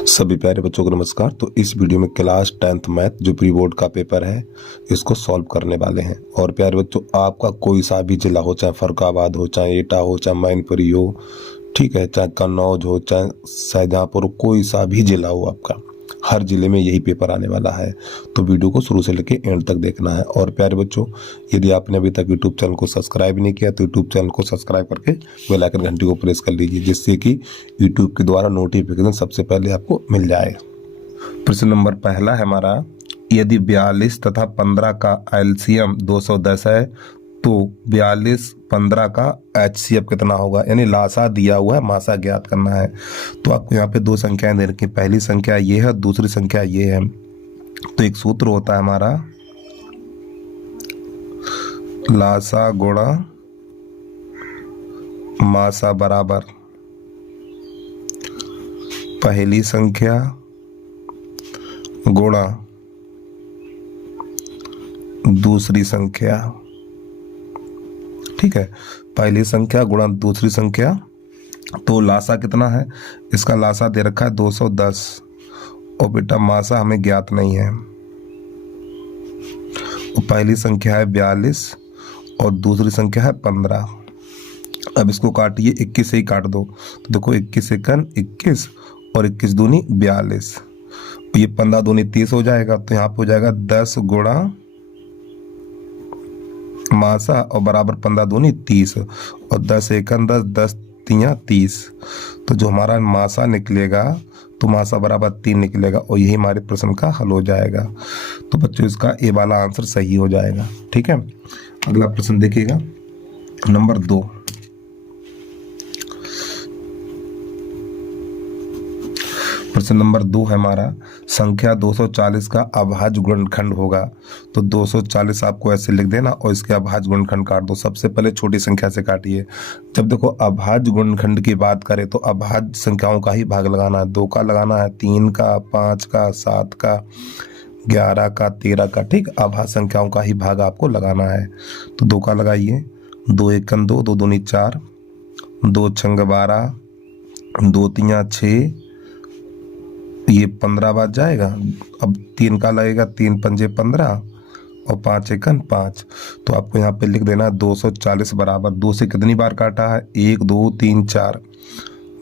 सभी प्यारे बच्चों को नमस्कार। तो इस वीडियो में क्लास 10th मैथ जो प्री बोर्ड का पेपर है इसको सॉल्व करने वाले हैं। और प्यारे बच्चों, आपका कोई सा भी जिला हो, चाहे फर्रुखाबाद हो, चाहे एटा हो, चाहे मैनपुरी हो, ठीक है, चाहे कन्नौज हो, चाहे शाहजहाँपुर हो, कोई सा भी जिला हो आपका, हर जिले में यही पेपर आने वाला है। तो वीडियो को शुरू से लेकर एंड तक देखना है। और प्यारे बच्चों, यदि आपने अभी तक यूट्यूब चैनल को सब्सक्राइब नहीं किया तो यूट्यूब चैनल को सब्सक्राइब करके बेल आइकन घंटी को प्रेस कर लीजिए, जिससे कि यूट्यूब के द्वारा नोटिफिकेशन सबसे पहले आपको मिल जाए। प्रश्न नंबर पहला है हमारा, यदि 42 तथा 15 का एलसीएम 210 है तो 42 15 का एचसीएफ कितना होगा। यानी लासा दिया हुआ है, मासा ज्ञात करना है। तो आपको यहाँ पे दो संख्याएं दे रखी, पहली संख्या ये है, दूसरी संख्या ये है। तो एक सूत्र होता है हमारा लासा गुणा मासा बराबर पहली संख्या गुणा दूसरी संख्या। ठीक है, पहली संख्या गुणा दूसरी संख्या। तो लासा कितना है, इसका लासा दे रखा है 210 और बेटा मासा हमें ज्ञात नहीं है। और पहली संख्या है 42 और दूसरी संख्या है 15। अब इसको काटिए, 21 से ही काट दो। तो देखो 21 एकन 21 और 21 दूनी 42। ये 15 दूनी 30 हो जाएगा। तो यहाँ पे हो जाएगा 10 गुणा मासा और बराबर 15 दूनी 30 और 10 एकन 10, 10 तियां 30। तो जो हमारा मासा निकलेगा तो मासा बराबर 3 निकलेगा और यही हमारे प्रश्न का हल हो जाएगा। तो बच्चों इसका ए वाला आंसर सही हो जाएगा। ठीक है, अगला प्रश्न देखिएगा, नंबर 2। प्रश्न नंबर 2 है हमारा, संख्या 240 का अभाज्य गुणनखंड होगा। तो 240 आपको ऐसे लिख देना और इसके अभाज्य गुणनखंड काट दो। सबसे पहले छोटी संख्या से काटिए। जब देखो अभाज्य गुणनखंड की बात करें तो अभाज्य संख्याओं का ही भाग लगाना है। 2 का लगाना है, 3 का, 5 का, 7 का, 11 का, 13 का। ठीक, अभाज्य संख्याओं का ही भाग आपको लगाना है। तो 2 का लगाइए, 2 एकन 2, 2 दूनी 4, 2 छंग 12, 2 तियां 6, ये 15 बार जाएगा। अब 3 का लगेगा, 3 पंजे 15 और 5 एकन 5। तो आपको यहाँ पे लिख देना 240 बराबर 2 से कितनी बार काटा है, 1 2 3 4,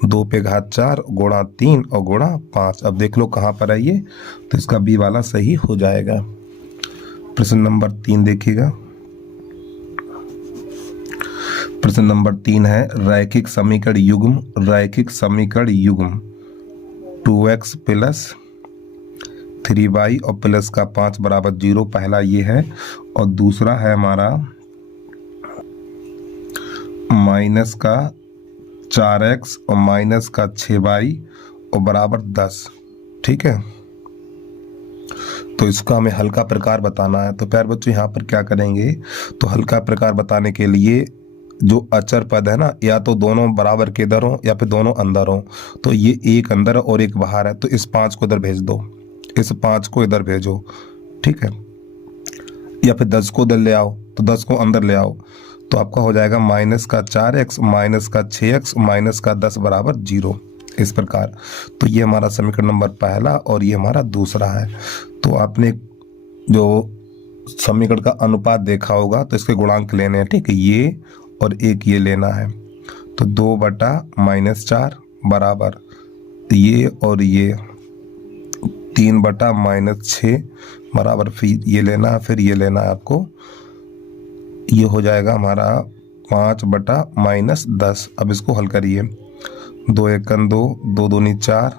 2 पे घात 4 गुणा 3 और गुणा 5। अब देख लो कहाँ पर है ये, तो इसका बी वाला सही हो जाएगा। प्रश्न नंबर 3 देखिएगा। प्रश्न नंबर 3 है, रैखिक समीकरण युग्म 2x प्लस 3y और प्लस का 5 बराबर 0। पहला ये है और दूसरा है हमारा माइनस का 4x और माइनस का 6y और बराबर 10। ठीक है, तो इसका हमें हल का प्रकार बताना है। तो प्यारे बच्चों यहाँ पर क्या करेंगे, तो हल का प्रकार बताने के लिए जो अचर पद है ना, या तो दोनों बराबर के इधर हो या फिर दोनों अंदर हो। तो ये एक अंदर और एक बाहर है, तो इस 5 को इधर भेज दो, इस 5 को इधर भेजो। ठीक है, या फिर 10 को इधर ले आओ, तो 10 को अंदर ले आओ। तो आपका हो जाएगा माइनस का 4x माइनस का 6x माइनस का 10 बराबर 0, इस प्रकार। तो ये हमारा समीकरण नंबर पहला और ये हमारा दूसरा है। तो आपने जो समीकरण का अनुपात देखा होगा तो इसके गुणांक लेने हैं। ठीक है, ये और एक ये लेना है। तो 2 बटा -4 बराबर ये और ये 3 बटा -6 बराबर फिर ये लेना है, फिर ये लेना है आपको। ये हो जाएगा हमारा 5 बटा -10। अब इसको हल करिए, 2 एकन 2, 2 दूनी 4,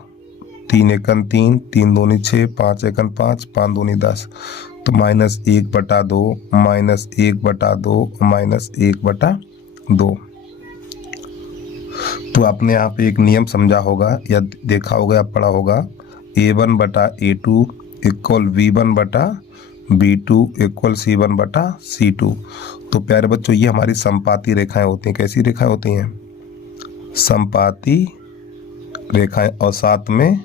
3 एकन 3, 3 दूनी 6, 5 एकन 5, 5 दूनी 10। तो -1 बटा 2, -1 बटा 2, -1 बटा 2। तो आपने यहाँ पे एक नियम समझा होगा या देखा होगा या पढ़ा होगा, A1 बटा A2 इक्वल V1 बटा B2 इक्वल C1 बटा C2। तो प्यारे बच्चों ये हमारी समपाती रेखाएं होती हैं। कैसी रेखाएं होती हैं, समपाती रेखाएं और साथ में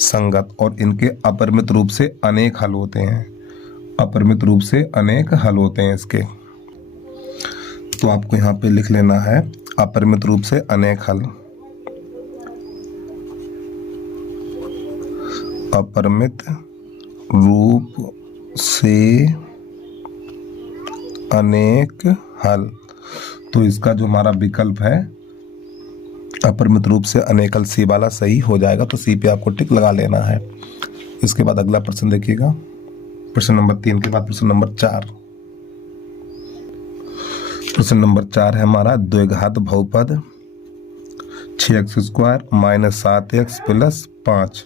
संगत, और इनके अपरिमित रूप से अनेक हल होते हैं। अपरिमित रूप से अनेक हल होते हैं इसके। तो आपको यहाँ पे लिख लेना है अपरिमित रूप से अनेक हल। अपरिमित रूप से अनेक हल। तो इसका जो हमारा विकल्प है अपरिमित रूप से अनेक हल, सी वाला सही हो जाएगा। तो सी पे आपको टिक लगा लेना है। इसके बाद अगला प्रश्न देखिएगा, प्रश्न नंबर 3 के बाद प्रश्न नंबर 4। प्रश्न नंबर 4 है हमारा द्विघात बहुपद 6x² - 7x + 5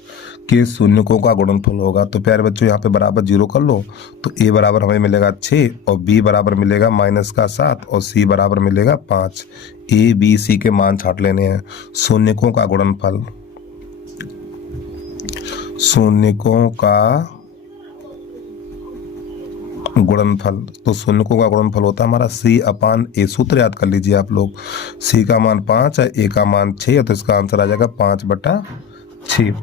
के शून्यकों का गुणनफल होगा। तो प्यारे बच्चों यहाँ पे बराबर 0 कर लो। तो a बराबर हमें मिलेगा 6 और b बराबर मिलेगा -7 और c बराबर मिलेगा 5। a b c के मान छाट लेने हैं। शून्यकों का गुणनफल, शून्यकों का गुणनफल, तो शून्यकों का गुणनफल होता है हमारा c/a। सूत्र याद कर लीजिए आप लोग। c का मान 5 है, a का मान 6 है, तो इसका आंसर आ जाएगा 5/6।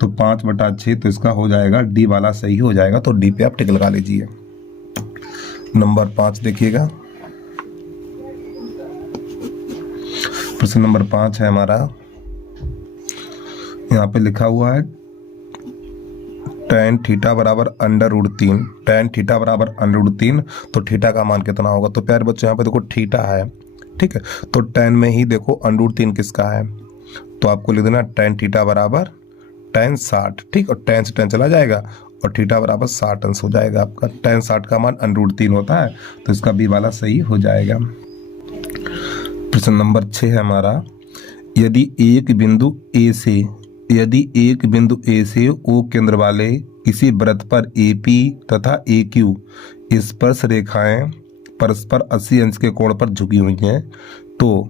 तो 5/6 तो इसका हो जाएगा डी वाला सही हो जाएगा। तो डी पे आप टिक लगा लीजिए। नंबर 5 देखिएगा, प्रश्न नंबर 5 है हमारा, यहाँ पे लिखा हुआ है tan थीटा बराबर √3। tan थीटा बराबर √3, तो थीटा का मान कितना होगा। तो प्यारे बच्चों यहाँ पे देखो थीटा है, ठीक है। तो tan में ही देखो √3 किसका है, तो आपको लिख देना tan थीटा बराबर tan 60, ठीक। और tan से tan चला जाएगा और थीटा बराबर 60 अंश हो जाएगा आपका। tan 60 का मान √3 होता है, तो इसका बी वाला सही हो जाएगा। प्रश्न नंबर 6 है हमारा, यदि एक बिंदु ए से ओ केंद्र वाले किसी वृत्त पर AP तथा AQ स्पर्श रेखाएं परस्पर 80 अंश के कोण पर झुकी हुई हैं, तो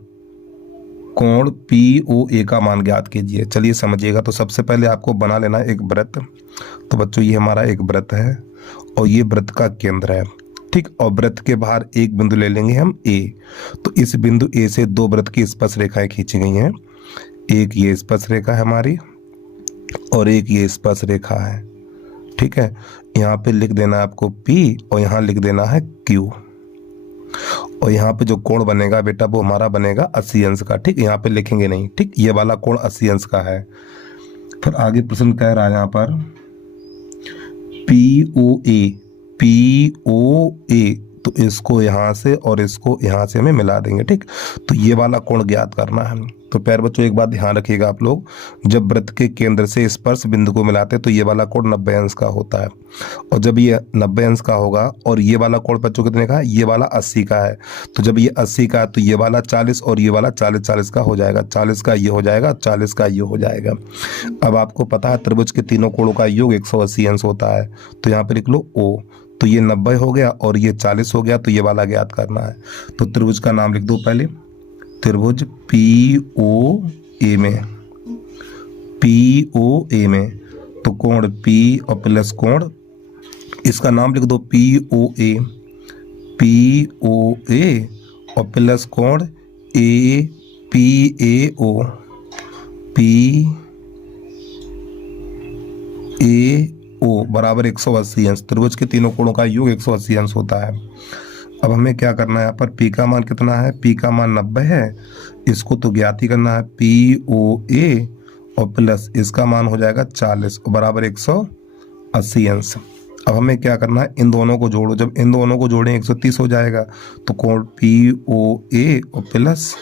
कोण POA का मान ज्ञात कीजिए। चलिए समझिएगा। तो सबसे पहले आपको बना लेना है एक वृत्त। तो बच्चों ये हमारा एक वृत्त है और ये वृत्त का केंद्र है, ठीक। और वृत्त के बाहर एक बिंदु ले लेंगे हम A। तो इस बिंदु A से दो वृत्त की स्पर्श रेखाएं खींची गई हैं। एक ये स्पर्श रेखा है हमारी और एक ये स्पर्श रेखा है, ठीक है। यहाँ पे लिख देना है आपको P और यहाँ लिख देना है Q। और यहाँ पे जो कोण बनेगा बेटा वो हमारा बनेगा 80 अंश का, ठीक। यहाँ पे लिखेंगे नहीं, ठीक। ये वाला कोण 80 अंश का है। फिर आगे प्रश्न कह रहा है यहाँ पर POA, तो इसको यहाँ से और इसको यहाँ से हमें मिला देंगे, ठीक। तो ये वाला कोण ज्ञात करना है। तो प्यारे बच्चों एक बात ध्यान रखिएगा आप लोग, जब वृत्त के केंद्र से स्पर्श बिंदु को मिलाते हैं तो ये वाला कोण 90 अंश का होता है। और जब ये 90 अंश का होगा और ये वाला कोण बच्चों कितने का है, ये वाला 80 का है। तो जब ये 80 का है तो ये वाला 40 और ये वाला 40 का हो जाएगा। 40 का ये हो जाएगा, 40 का ये हो जाएगा। अब आपको पता है त्रिभुज के तीनों कोणों का योग 180 अंश होता है। तो यहाँ पे लिख लो O। तो ये 90 हो गया और ये 40 हो गया, तो ये वाला ज्ञात करना है। तो त्रिभुज का नाम लिख दो पहले, त्रिभुज POA में तो कोण P और प्लस कोण, इसका नाम लिख दो POA और प्लस कोण PAO बराबर 180 अंश। त्रिभुज के तीनों कोणों का योग 180 अंश होता है। अब हमें क्या करना है, यहाँ पर P का मान कितना है, P का मान 90 है, इसको तो ज्ञात ही करना है POA और प्लस इसका मान हो जाएगा 40 बराबर 180 अंश। अब हमें क्या करना है, इन दोनों को जोड़ो। जब इन दोनों को जोड़ें 130 हो जाएगा। तो कोण POA और प्लस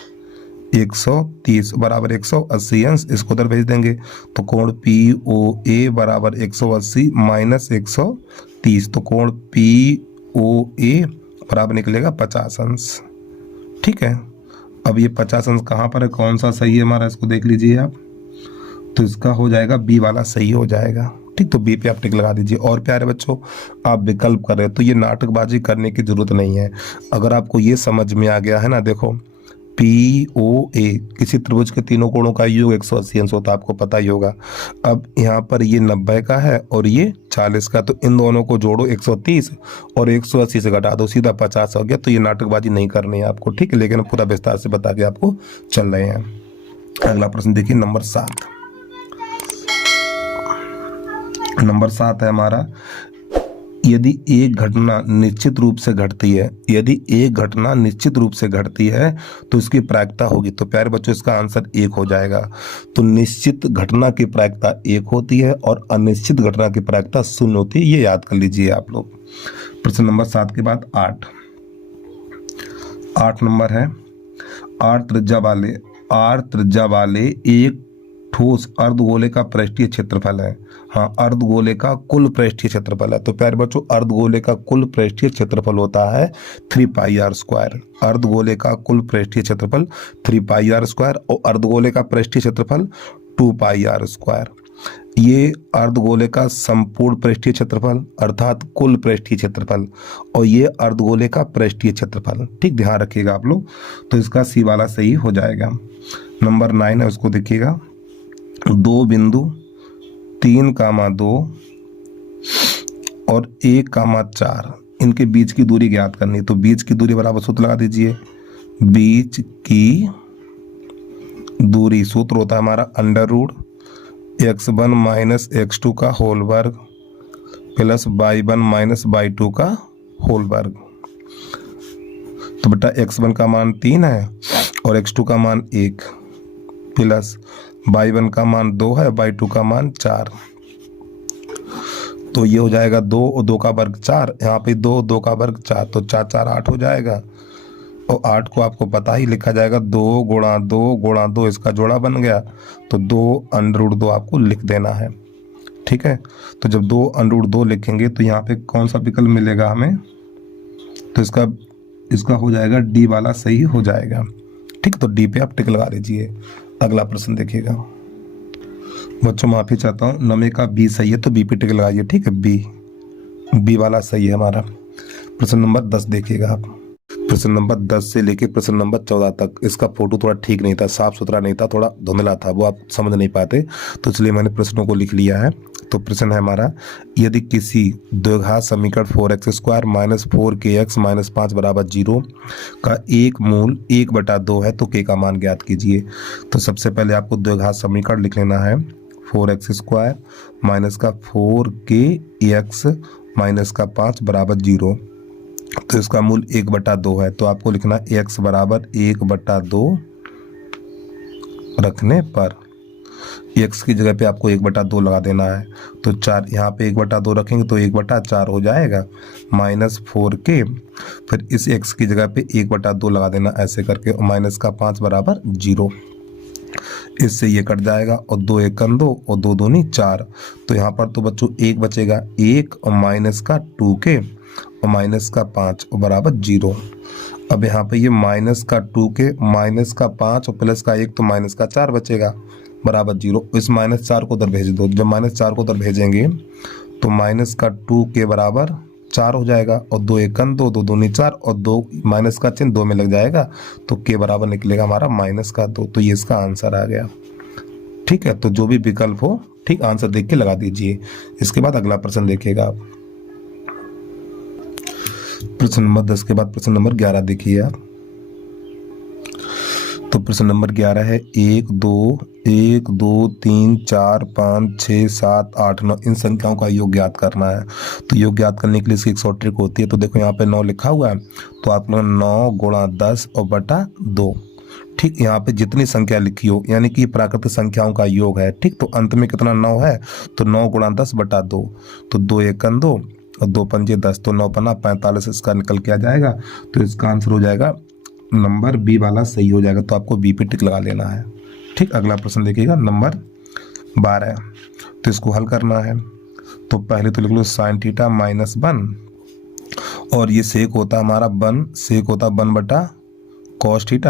130 बराबर 180 अंश, इसको उधर भेज देंगे। तो कोण POA बराबर 180 माइनस 130, तो कोण POA बराबर निकलेगा 50 अंश, ठीक है। अब ये 50 अंश कहाँ पर है, कौन सा सही है हमारा, इसको देख लीजिए आप। तो इसका हो जाएगा बी वाला सही हो जाएगा, ठीक। तो बी पे आप टिक लगा दीजिए। और प्यारे बच्चों आप विकल्प कर रहे हो तो ये नाटकबाजी करने की जरूरत नहीं है। अगर आपको ये समझ में आ गया है ना, देखो POA किसी त्रिभुज के तीनों कोणों का योग 180 अंश होता है, आपको पता ही होगा। अब यहाँ पर ये 90 का है और ये 40 का, तो इन दोनों को जोड़ो 130 और 180 से घटा दो, सीधा 50 हो गया। तो ये नाटकबाजी नहीं करनी है आपको, ठीक है। लेकिन पूरा विस्तार से बता के आपको चल रहे हैं। अगला प्रश्न देखिए नंबर 7। नंबर 7 है हमारा, यदि एक घटना निश्चित रूप से घटती है, यदि एक घटना निश्चित रूप से घटती है तो इसकी प्रायिकता होगी। तो प्यारे बच्चों इसका आंसर 1 हो जाएगा। तो निश्चित घटना की प्रायिकता 1 होती है और अनिश्चित घटना की प्रायिकता 0 होती है, ये याद कर लीजिए आप लोग। प्रश्न नंबर 7 के बाद 8 नंबर है, आर त्रिज्या वाले एक ठोस अर्धगोले का पृष्ठीय क्षेत्रफल है। हाँ, अर्धगोले का कुल पृष्ठीय क्षेत्रफल है। तो प्यारे बच्चों अर्धगोले का कुल पृष्ठीय क्षेत्रफल होता है 3πr²। अर्धगोले का कुल पृष्ठीय क्षेत्रफल 3πr² और अर्धगोले का पृष्ठीय क्षेत्रफल 2πr²। ये अर्धगोले का संपूर्ण पृष्ठीय क्षेत्रफल अर्थात कुल पृष्ठीय क्षेत्रफल और ये अर्धगोले का पृष्ठीय क्षेत्रफल। ठीक, ध्यान रखिएगा आप लोग। तो इसका सी वाला सही हो जाएगा। नंबर 9 है, उसको देखिएगा। 2 बिंदु 3,2 और 1,4 इनके बीच की दूरी ज्ञात करनी। तो बीच की दूरी बराबर सूत्र लगा दीजिए। बीच की दूरी सूत्र होता है हमारा √x1 - x2 का होल वर्ग प्लस y1 - y2 का होल वर्ग। तो बेटा x1 का मान 3 है और x2 का मान 1 प्लस y1 का मान 2 है, y2 का मान 4। तो ये हो जाएगा 2 और 2 का वर्ग 4, यहाँ पे 2 2 का वर्ग 4, तो 4 4 8 हो जाएगा। और 8 को आपको पता ही लिखा जाएगा 2 गुणा 2 गुणा 2, इसका जोड़ा बन गया। तो 2 √2 आपको लिख देना है। ठीक है, तो जब 2 √2 लिखेंगे तो यहाँ पे कौन सा विकल्प मिलेगा हमें? तो इसका हो जाएगा डी वाला सही हो जाएगा। ठीक, तो डी पे आप टिक लगा दीजिए। अगला प्रश्न देखिएगा। बच्चों माफी चाहता हूँ, नमे का बी सही है तो बी पे टिक लगाइए। ठीक है, बी वाला सही है हमारा। प्रश्न नंबर 10 देखिएगा आप। प्रश्न नंबर 10 से लेके प्रश्न नंबर 14 तक इसका फोटो थोड़ा ठीक नहीं था, साफ सुथरा नहीं था, थोड़ा धुंधला था, वो आप समझ नहीं पाते, तो इसलिए मैंने प्रश्नों को लिख लिया है। तो प्रश्न है हमारा, यदि किसी द्विघात समीकरण 4x² - 4kx - 5 = 0 का एक मूल 1/2 है तो k का मान ज्ञात कीजिए। तो सबसे पहले आपको द्विघात समीकरण लिख लेना है 4x² - 4kx - 5 = 0। तो इसका मूल 1/2 है, तो आपको लिखना x = 1/2 रखने पर x की जगह पे आपको 1/2 लगा देना है। तो 4 यहाँ पे 1/2 रखेंगे तो 1/4 हो जाएगा -4k, फिर इस x की जगह पे 1/2 लगा देना ऐसे करके, और -5 = 0। इससे ये कट जाएगा और 2 × 1 = 2 और 2 दूनी 4। तो यहाँ पर तो बच्चों 1 बचेगा, 1 और -2k और -5 बराबर 0। अब यहाँ पे ये -2k -5 और +1 तो -4 बचेगा बराबर 0। इस -4 को उधर भेज दो। जब -4 को उधर भेजेंगे तो -2k बराबर 4 हो जाएगा और 2 × 1 = 2, 2 दूनी 4 और 2 माइनस का चिन्ह 2 में लग जाएगा तो k बराबर निकलेगा हमारा -2। तो ये इसका आंसर आ गया। ठीक है, तो जो भी विकल्प हो ठीक आंसर देख के लगा दीजिए। इसके बाद अगला प्रश्न देखिएगा आप। प्रश्न नंबर 10 के बाद प्रश्न नंबर 11 देखिए आप। तो प्रश्न नंबर 11 है 1 2 3 4 5 6 7 8 9 इन संख्याओं का योग ज्ञात करना है। तो योग ज्ञात करने के लिए इसकी एक शॉर्ट ट्रिक होती है। तो देखो यहाँ पे 9 लिखा हुआ है, तो आप 9 × 10 और बटा 2। ठीक, यहाँ पे जितनी संख्या लिखी हो यानी कि प्राकृतिक संख्याओं का योग है। ठीक, तो अंत में कितना 9 है, तो 9 × 10 बटा 2, तो 2 × 1 = 2 और 2 × 5 = 10, तो 9 × 5 = 45 इसका निकल के आ जाएगा। तो इसका आंसर हो जाएगा नंबर बी वाला सही हो जाएगा। तो आपको बी पे टिक लगा लेना है। ठीक, अगला प्रश्न देखिएगा नंबर 12। तो इसको हल करना है। तो पहले तो लिख लो sin θ - 1 और ये सेक होता है हमारा 1, सेक होता है 1/cos θ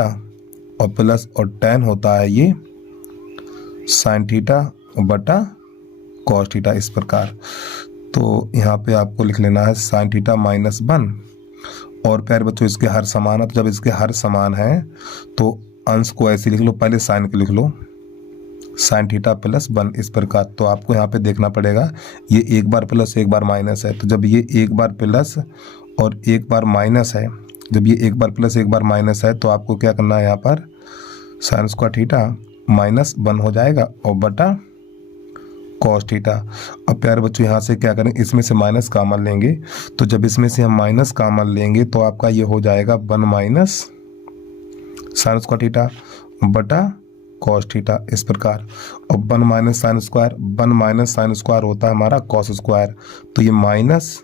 और प्लस और tan होता है ये sin θ /cos θ, इस प्रकार। तो यहाँ पे आपको लिख लेना है sin θ - 1 और प्यारे बच्चों इसके हर समान है। तो जब इसके हर समान है तो अंश को ऐसे लिख लो, पहले साइन को लिख लो sin θ + 1 इस प्रकार। तो आपको यहाँ पे देखना पड़ेगा ये एक बार प्लस एक बार माइनस है। तो जब ये एक बार प्लस और एक बार माइनस है, जब ये एक बार प्लस एक बार माइनस है तो आपको क्या करना है, यहाँ पर sin² θ -1 हो जाएगा और बटा कॉस थीटा। अब प्यारे बच्चों यहाँ से क्या करें, इसमें से माइनस कॉमन लेंगे, तो जब इसमें से हम माइनस कॉमन लेंगे तो आपका ये हो जाएगा 1 माइनस साइन स्क्वायर थीटा बटा कॉस थीटा, इस प्रकार। और 1 minus sine square, 1 minus sine square होता है हमारा कॉस स्क्वायर, तो ये माइनस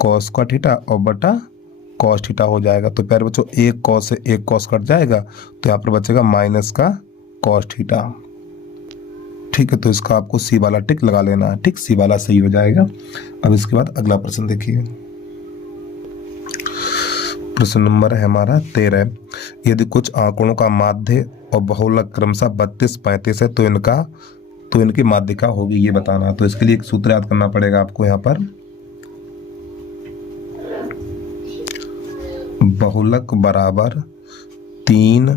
कॉस स्क्वायर थीटा और बटा कॉस थीटा हो जाएगा। तो प्यारे बच्चों एक कॉस से एक कॉस कट जाएगा, तो यहाँ पर बचेगा माइनस का कॉस थीटा। ठीक है, तो इसका आपको सी वाला टिक लगा लेना है। ठीक, सी वाला सही हो जाएगा। अब इसके बाद अगला प्रश्न देखिए, प्रश्न नंबर है हमारा 13। यदि कुछ आंकड़ों का माध्य और बहुलक क्रमशः 32, 35 है तो इनकी माध्यिका होगी, ये बताना। तो इसके लिए एक सूत्र याद करना पड़ेगा आपको यहाँ पर। बहुलक बराबर 3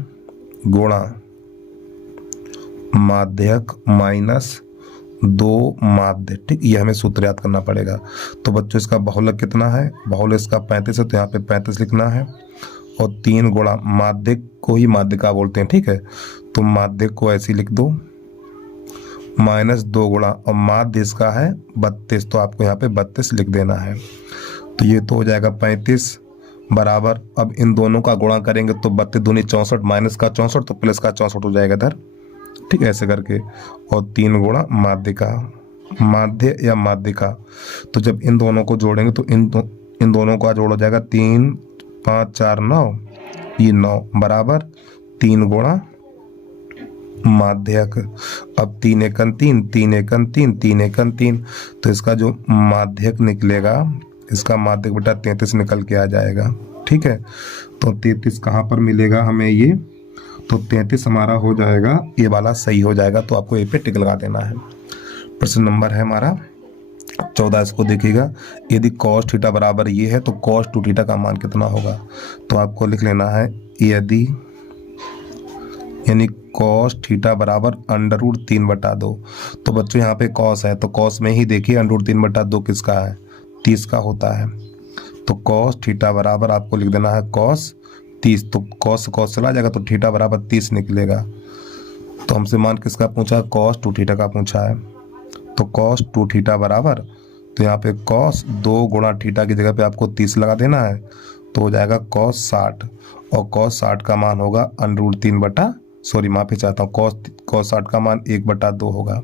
गुणा माध्यक माइनस 2 माध्य। ठीक, ये हमें सूत्र याद करना पड़ेगा। तो बच्चों इसका बहुलक कितना है, बहुलक इसका 35 है, तो यहाँ पे 35 लिखना है। और 3 गुणा माध्यक को ही माध्यिका बोलते हैं। ठीक है, तो माध्यक को ऐसे लिख दो, माइनस 2 गुणा, और माध्य इसका है 32, तो आपको यहाँ पे 32 लिख देना है। तो ये तो हो जाएगा 35 बराबर, अब इन दोनों का गुणा करेंगे तो 32 दूनी 64, माइनस का 64 तो प्लस का 64 हो जाएगा इधर। ठीक है, ऐसे करके। और 3 गुणा माध्यिका, माध्य या माध्यिका, तो जब इन दोनों को जोड़ेंगे तो इन दोनों का जोड़ हो जाएगा 3, 5, 4, 9, ये 9 बराबर 3 गुणा माध्यक। अब 3 एकन 3, 3 एकन 3, 3 एकन 3, तो इसका जो माध्यक निकलेगा, इसका माध्यक बेटा 33 निकल के आ जाएगा। ठीक है, तो 33 कहाँ पर मिलेगा हमें ये, तो 33 हमारा हो जाएगा, ये वाला सही हो जाएगा। तो आपको ये पे टिक लगा देना है। प्रश्न नंबर है हमारा 14, इसको देखिएगा। यदि कॉस थीटा बराबर ये है तो कॉस 2 थीटा का मान कितना होगा। तो आपको लिख लेना है यदि, यानी कॉस थीटा बराबर √3/2। तो बच्चों यहाँ पे कॉस है, तो कॉस में ही देखिए √3/2 किसका है, 30 का होता है। तो कॉस थीटा बराबर आपको लिख देना है कॉस 30, तो कॉस कॉस चला जाएगा तो थीटा बराबर 30 निकलेगा। तो हमसे मान किसका पूछा, कॉस 2 थीटा का पूछा है। तो कॉस 2 थीटा बराबर, तो यहाँ पे कॉस 2 गुणा थीटा की जगह पे आपको 30 लगा देना है, तो हो जाएगा कॉस 60। और कॉस 60 का मान होगा माफी चाहता हूँ, कॉस 60 का मान 1/2 होगा।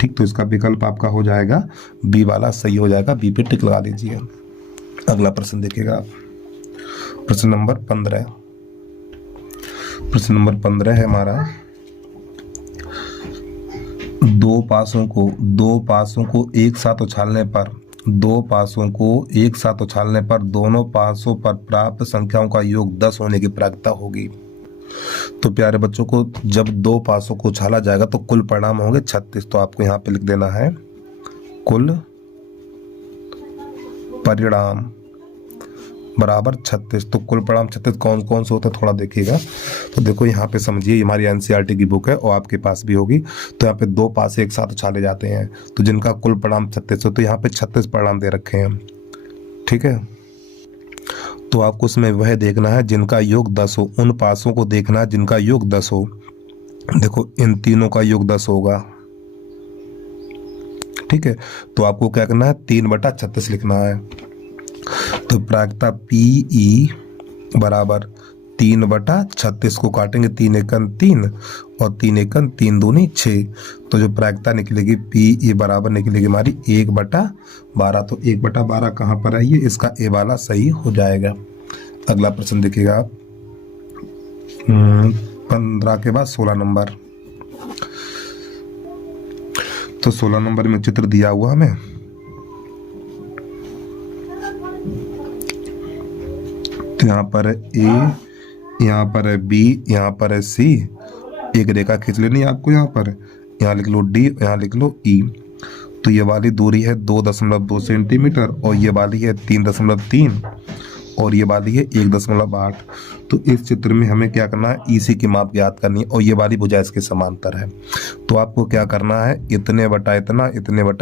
ठीक, तो इसका विकल्प आपका हो जाएगा बी वाला सही हो जाएगा। बी पे टिक लगा दीजिए। अगला प्रश्न देखिएगा आप, प्रश्न नंबर 15। प्रश्न नंबर 15 है हमारा, दो पासों को एक साथ उछालने पर दोनों पासों पर प्राप्त संख्याओं का योग 10 होने की प्रायिकता होगी। तो प्यारे बच्चों को जब 2 पासों को उछाला जाएगा तो कुल परिणाम होंगे 36। तो आपको यहाँ पे लिख देना है कुल परिणाम बराबर 36। तो कुल परिणाम 36 कौन कौन से होते हैं थोड़ा देखिएगा। तो देखो यहाँ पे समझिए, हमारी एनसीईआरटी की बुक है और आपके पास भी होगी। तो यहाँ पे 2 पासे एक साथ उछाले जाते हैं, तो जिनका कुल परिणाम 36 हो, तो यहाँ पे 36 परिणाम दे रखे हैं। ठीक है, तो आपको उसमें वह देखना है जिनका योग 10 हो, उन पासों को देखना है जिनका योग 10 हो। देखो इन तीनों का योग 10 होगा। ठीक है, तो आपको क्या करना है, 3/36 लिखना है। तो प्रायिकता PE बराबर 3/36 को काटेंगे, 3 एकन 3 और 3 एकन 3 दूनी 6। तो जो प्रायिकता निकलेगी PE बराबर निकलेगी हमारी 1/12। तो 1/12 कहाँ पर है, ये इसका ए वाला सही हो जाएगा। अगला प्रश्न देखिएगा आप, 15 के बाद 16 नंबर। तो 16 नंबर में चित्र दिया हुआ हमें, तो यहाँ पर है ए, यहाँ पर है बी, यहाँ पर है सी। एक रेखा खींच लेनी है आपको, यहाँ लिख लो डी, यहाँ लिख लो ई। तो ये वाली दूरी है 2.2 सेंटीमीटर और ये वाली है 3.3 और ये वाली है 1.8। तो इस चित्र में हमें क्या करना है, ईसी की माप ज्ञात करनी है और ये वाली भुजा इसके समांतर है। तो आपको क्या करना है, इतने बटा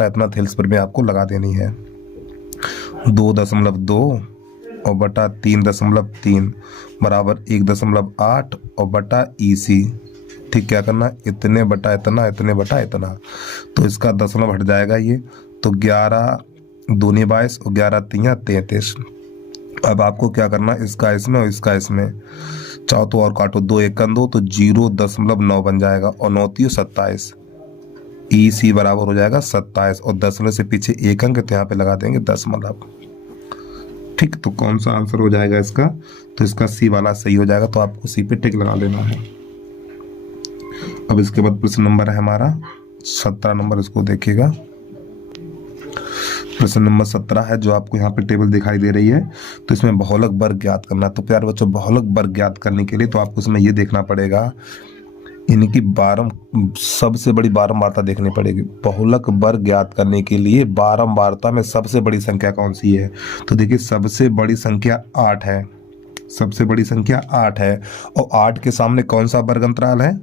इतना थेल्सपर में आपको लगा देनी है। 2.2 और बटा 3.3 बराबर 1.8 और बटा ईसी। ठीक, क्या करना, इतने बटा इतना, इतने बटा इतना, तो इसका दशमलव हट जाएगा ये, तो 11 दूनी 22 और 11 तियाँ 33। अब आपको क्या करना, इसका इसमें और इसका इसमें, चाहो तो और काटो, 2 1 2, तो 0.9 बन जाएगा और 9 3 27, ई सी बराबर हो जाएगा 27, और दशमलव से पीछे एक अंक तो यहाँ पे लगा देंगे दशमलव। ठीक, तो कौन सा आंसर हो जाएगा इसका, तो इसका सी वाला सही हो जाएगा, तो आपको सी पे टिक लगा लेना है। अब इसके बाद प्रश्न नंबर है हमारा 17 नंबर, इसको देखिएगा। प्रश्न नंबर 17 है, जो आपको यहाँ पे टेबल दिखाई दे रही है, तो इसमें बहुलक वर्ग ज्ञात करना है। तो प्यारे बच्चों, बहुलक वर्ग ज्ञात करने के लिए तो आपको इसमें ये देखना पड़ेगा, इनकी सबसे बड़ी बारंबारता देखनी पड़ेगी। बहुलक वर्ग ज्ञात करने के लिए बारंबारता में सबसे बड़ी संख्या कौन सी है, तो देखिए सबसे बड़ी संख्या 8 है, सबसे बड़ी संख्या 8 है, और 8 के सामने कौन सा वर्ग अंतराल है,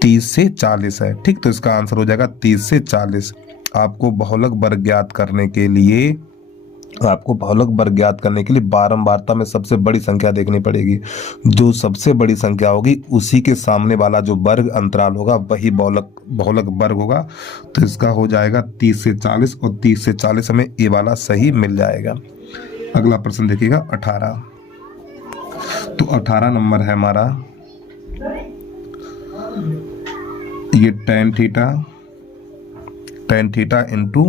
30 से 40 है। ठीक, तो इसका आंसर हो जाएगा 30 से 40। आपको बहुलक वर्ग ज्ञात करने के लिए बारंबारता में सबसे बड़ी संख्या देखनी पड़ेगी। जो सबसे बड़ी संख्या होगी उसी के सामने वाला जो वर्ग अंतराल होगा वही बहुलक वर्ग होगा। तो इसका हो जाएगा 30 से 40, और 30 से 40 हमें ए वाला सही मिल जाएगा। अगला प्रश्न देखिएगा 18। तो 18 नंबर है हमारा, ये tan theta into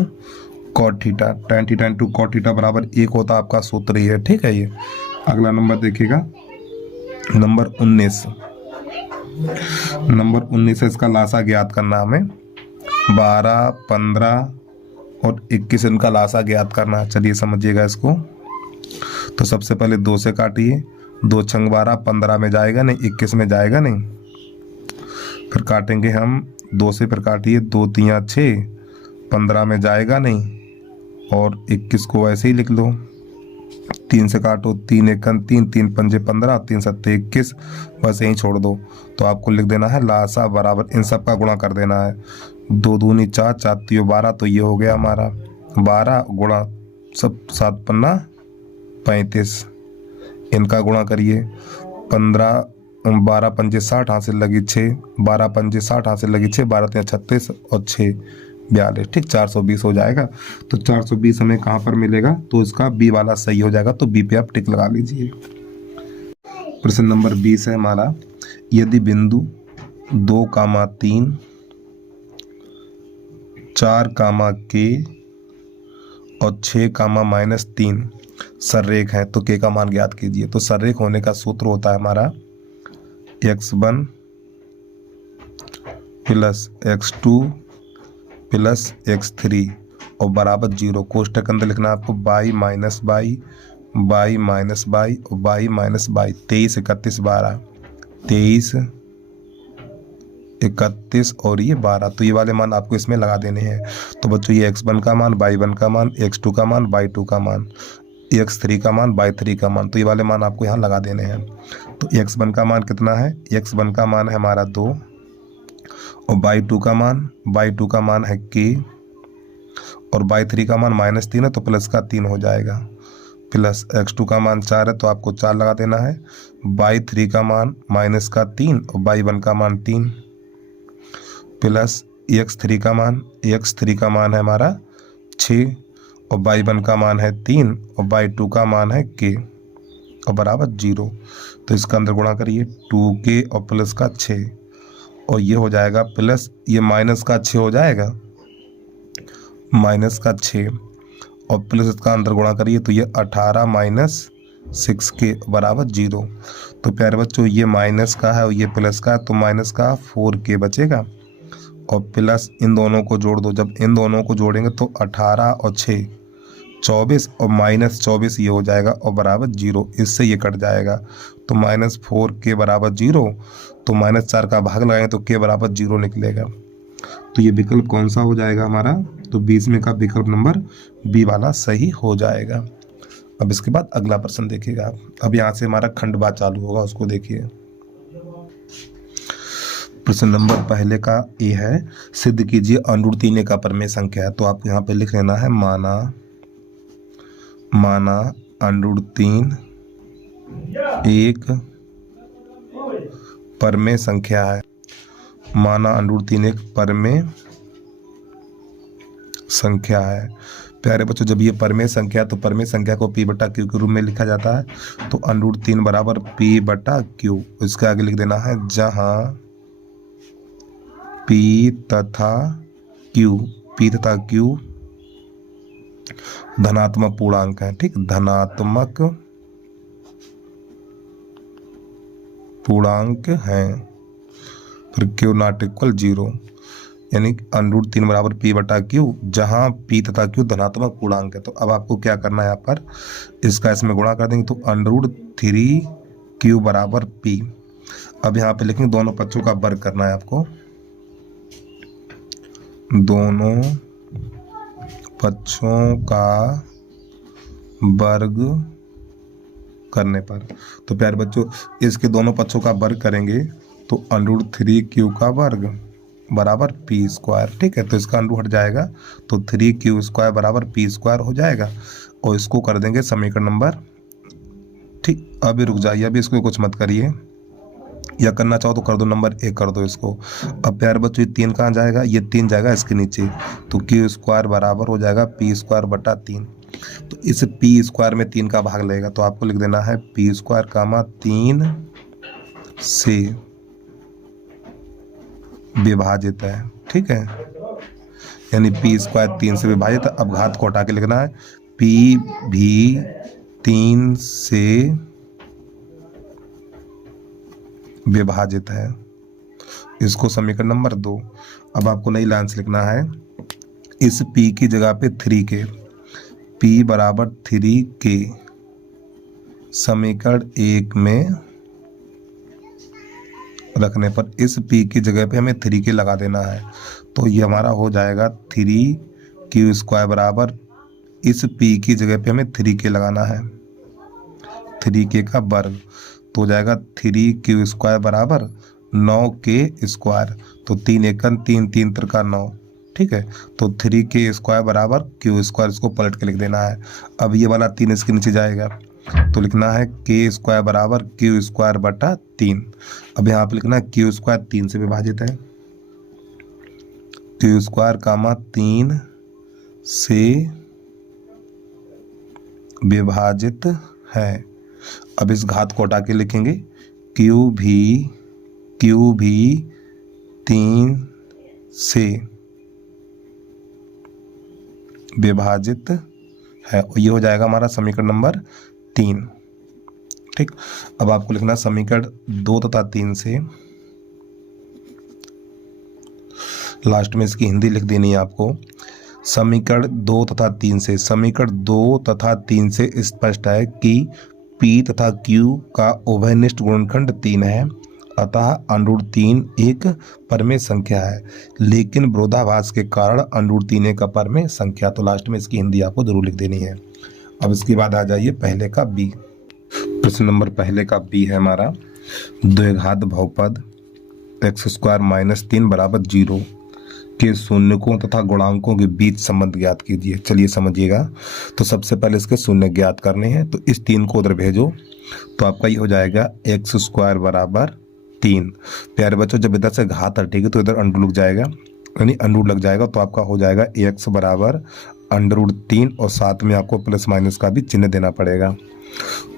cot theta, tan theta into cot theta बराबर 1 होता आपका सूत्र ही है। ठीक है, ये अगला नंबर देखिएगा, नंबर 19 है, इसका लासा ज्ञात करना हमें। 12, 15 और 21 इनका लासा ज्ञात करना। चलिए समझिएगा इसको। तो सबसे पहले 2 से काटिए, 2 छंग 12, 15 में जाएगा नहीं, 21 में जाएगा नहीं। फिर काटेंगे हम 2 से, फिर काटिए, 2 3 6, 15 में जाएगा नहीं, और 21 को ऐसे ही लिख लो। 3 से काटो, 3 1 3, 3 5 15, 3 7 21, बस यहीं छोड़ दो। तो आपको लिख देना है लासा बराबर, इन सब का गुणा कर देना है। 2 दूनी 4, 4 3 12, तो ये हो गया हमारा 12 गुणा सब 7 पन्ना 35, इनका गुणा करिए। 15 12 पंजे 60, हाथ से लगी 6, 12 पंजे 60, हाथ से लगी 6, 12 3 36 और 6 42। ठीक, 420 हो जाएगा। तो 420 हमें कहाँ पर मिलेगा, तो इसका बी वाला सही हो जाएगा। तो बी पे आप टिक लगा लीजिए। प्रश्न नंबर 20 है हमारा, यदि बिंदु 2, 3, 4, के और 6, -3 सररेख है, तो के का मान ज्ञात कीजिए। तो सररेख होने का सूत्र होता है हमारा x1 plus x2 plus x3 और बराबर 0। कोष्टक अंदर लिखना है आपको y minus y, y minus y और y माइनस y। 23 31 12, 23 31 और ये 12, तो ये वाले मान आपको इसमें लगा देने हैं। तो बच्चों, ये x1 का मान, y1 का मान, x2 का मान, y2 का मान, x3 का मान, y3 का मान, तो ये वाले मान आपको यहाँ लगा देने हैं। तो x1 का मान कितना है, x1 का मान है हमारा 2, और y2 का मान है k, और y3 का मान -3 है, तो प्लस का 3 हो जाएगा। प्लस x2 का मान 4 है, तो आपको 4 लगा देना है। y3 का मान -3 और y1 का मान 3, प्लस x3 का मान है हमारा 6 और y1 का मान है 3 और y2 का मान है k और बराबर 0। तो इसका अंदर गुणा करिए, 2k और प्लस का 6, और ये हो जाएगा प्लस, ये माइनस का 6 हो जाएगा, माइनस का 6 और प्लस इसका अंदर गुणा करिए, तो ये 18 - 6k बराबर 0। तो प्यारे बच्चों, ये माइनस का है और ये प्लस का है, तो माइनस का 4k बचेगा, और प्लस इन दोनों को जोड़ दो। जब इन दोनों को जोड़ेंगे तो 18 और 6 24 और -24 ये हो जाएगा और बराबर 0। इससे ये कट जाएगा, तो -4k बराबर 0। तो -4 का भाग लगाएंगे तो k बराबर 0 निकलेगा। तो ये विकल्प कौन सा हो जाएगा हमारा, तो 20 में का विकल्प नंबर बी वाला सही हो जाएगा। अब इसके बाद अगला प्रश्न देखिएगा आप। अब यहाँ से हमारा खंडवा चालू होगा, उसको देखिए। प्रश्न नंबर पहले का ए है, सिद्ध कीजिए अनुरूप 3 एक अपरमेय संख्या है। तो आपको यहाँ पे लिख लेना है माना अनुरूप 3 एक परमेय संख्या है, माना √3 एक परमेय संख्या है। प्यारे बच्चों, जब ये परमेय संख्या, तो परमेय संख्या को P/Q के रूप में लिखा जाता है। तो √3 बराबर P/Q, इसके आगे लिख देना है जहां P तथा Q धनात्मक पूर्णांक है। ठीक, धनात्मक पूर्णांक है, फिर Q ≠ 0, यानी √3 बराबर P/Q जहां P तथा Q धनात्मक पूर्णांक है। तो अब आपको क्या करना है, यहाँ पर इसका इसमें गुणा कर देंगे, तो √3Q बराबर P। अब यहाँ पे लिखेंगे दोनों पक्षों का वर्ग करना है आपको, दोनों पक्षों का वर्ग करने पर। तो प्यारे बच्चों, इसके दोनों पक्षों का वर्ग करेंगे तो √3Q का वर्ग बराबर P²। ठीक है, तो इसका अंडू हट जाएगा, तो 3Q² बराबर P² हो जाएगा। और इसको कर देंगे समीकरण नंबर। ठीक, अभी रुक जाइए, अभी इसको कुछ मत करिए, या करना चाहो तो कर दो, नंबर 1 कर दो इसको। अब प्यारे बच्चों, ये 3 कहाँ जाएगा, ये 3 जाएगा इसके नीचे, तो Q² बराबर हो जाएगा P²/3। तो इस P² में 3 का भाग लगेगा, तो आपको लिख देना है P², 3 से विभाजित है। ठीक है, यानी P² 3 से विभाजित है। अब घात को हटा के लिखना है P भी 3 से विभाजित है। इसको समीकरण नंबर 2। अब आपको नई लाइन से लिखना है, इस P की जगह पे 3K, P बराबर 3K समीकरण 1 में रखने पर इस P की जगह पे हमें 3K लगा देना है। तो ये हमारा हो जाएगा 3Q² बराबर, इस P की जगह पे हमें 3K लगाना है, 3K का वर्ग, तो हो जाएगा 3Q² बराबर 9K²। तो 3 एकम 3, 3 त्रिका 9। ठीक है, तो 3K² बराबर Q², इसको पलट के लिख देना है। अब ये वाला 3 इसके नीचे जाएगा, तो लिखना है K² बराबर Q²/3। अब यहाँ पे लिखना है Q² 3 से विभाजित है, Q², 3 से विभाजित है। अब इस घात को हटा के लिखेंगे Q भी 3 से विभाजित है, और ये हो जाएगा हमारा समीकरण नंबर 3। ठीक, अब आपको लिखना समीकरण 2 तथा 3 से, लास्ट में इसकी हिंदी लिख देनी है आपको। समीकरण 2 तथा 3 से, समीकरण 2 तथा 3 से स्पष्ट है कि P तथा Q का उभयनिष्ठ गुणनखंड 3 है, अतः √3 एक परमेय संख्या है, लेकिन विरोधाभास के कारण √3 एक अपरमेय संख्या। तो लास्ट में इसकी हिंदी आपको जरूर लिख देनी है। अब इसके बाद आ जाइए पहले का B। प्रश्न नंबर पहले का B है हमारा, द्विघात बहुपद x² - 3 बराबर 0 के शून्यकों तथा गुणांकों के बीच संबंध ज्ञात कीजिए। चलिए समझिएगा। तो सबसे पहले इसके शून्य ज्ञात करने हैं, तो इस 3 को उधर भेजो, तो आपका ये हो जाएगा x² बराबर 3। प्यारे बच्चों, जब इधर से घात हटेगी तो इधर अंडू लग जाएगा, यानी अंडू लग जाएगा, तो आपका हो जाएगा x बराबर √3, और साथ में आपको प्लस माइनस का भी चिन्ह देना पड़ेगा।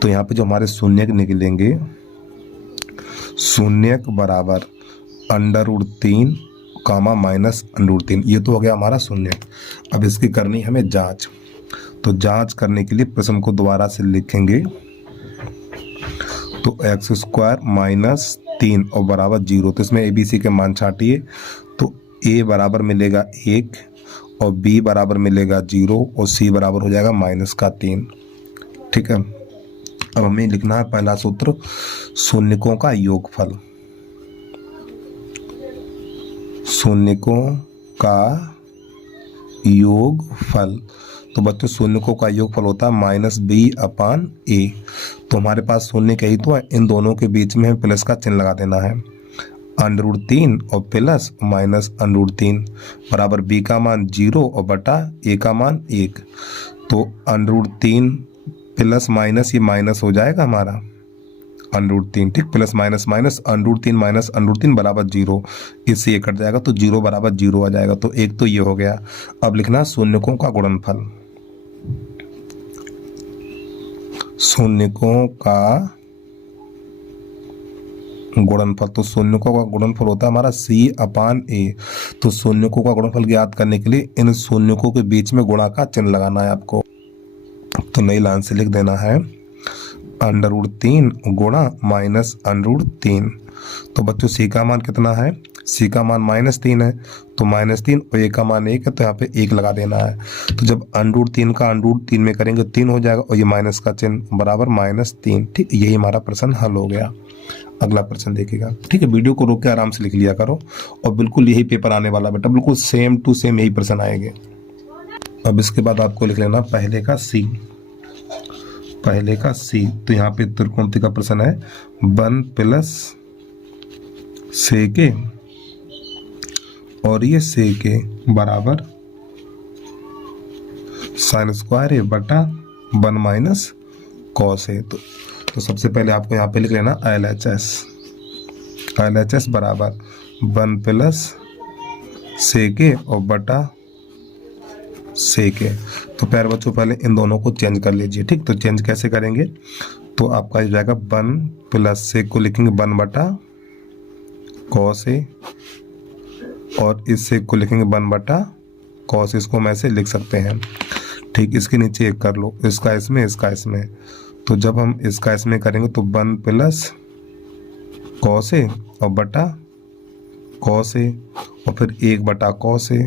तो यहाँ पे जो हमारे शून्य निकलेंगे, शून्य बराबर √3, -√3, ये तो हो गया हमारा शून्य। अब इसकी करनी हमें जांच। तो जांच करने के लिए प्रश्न को दोबारा से लिखेंगे, तो x² - 3 और बराबर 0। तो इसमें ABC के मान छाटिए, तो A बराबर मिलेगा 1, और B बराबर मिलेगा 0, और C बराबर हो जाएगा -3। ठीक है, अब हमें लिखना है पहला सूत्र, शून्यकों का योगफल। शून्यकों का योगफल, तो बच्चों शून्यकों का योगफल होता है -B/A। तो हमारे पास शून्य कही तो है, इन दोनों के बीच में हमें प्लस का चिन्ह लगा देना है, √3 और प्लस -√3 बराबर B का मान 0 और बटा A का मान 1। तो √3 प्लस माइनस, ये माइनस हो जाएगा हमारा, √3, ठीक, प्लस माइनस माइनस √3 माइनस √3 बराबर 0, इससे ये कट जाएगा तो 0 बराबर 0 आ जाएगा। तो एक तो ये हो गया। अब लिखना शून्यकों का गुणनफल, शून्यकों का गुणनफल। तो शून्यकों का गुणनफल होता है हमारा C/A। तो शून्यकों का गुणनफल ज्ञात करने के लिए इन शून्यकों के बीच में गुणा का चिन्ह लगाना है आपको। तो नई लाइन से लिख देना है √3 गुणा माइनस √3। तो बच्चों C का मान कितना है? C का मान -3 है, तो -3 और A का मान 1 है, तो यहाँ पे 1 लगा देना है। तो जब √3 का √3 में करेंगे 3 हो जाएगा और ये माइनस का चिन्ह बराबर -3। ठीक, यही हमारा प्रश्न हल हो गया। अगला प्रश्न देखिएगा, ठीक है। वीडियो को रोक के आराम से लिख लिया करो और बिल्कुल यही पेपर आने वाला बेटा, बिल्कुल सेम टू सेम यही प्रश्न आएंगे। अब इसके बाद आपको लिख लेना पहले का C, पहले का C। तो यहाँ पे त्रिकोणमिति का प्रश्न है 1 + सेक और ये सेक बराबर sin² बटा 1 - cos A। तो सबसे पहले आपको यहाँ पे लिख लेना LHS, LHS बराबर 1 + सेक और बटा सेक। तो प्यारे बच्चों पहले इन दोनों को चेंज कर लीजिए, ठीक। तो चेंज कैसे करेंगे? तो आपका हो जाएगा 1 + सेक को लिखेंगे 1 बटा cos A और इस सेक को लिखेंगे 1 बटा cos। इसको हम ऐसे लिख सकते हैं, ठीक। इसके नीचे एक कर लो, इसका इसमें, इसका इसमें। तो जब हम इसका इसमें करेंगे तो 1 + cos A और बटा cos A और फिर 1 बटा cos A,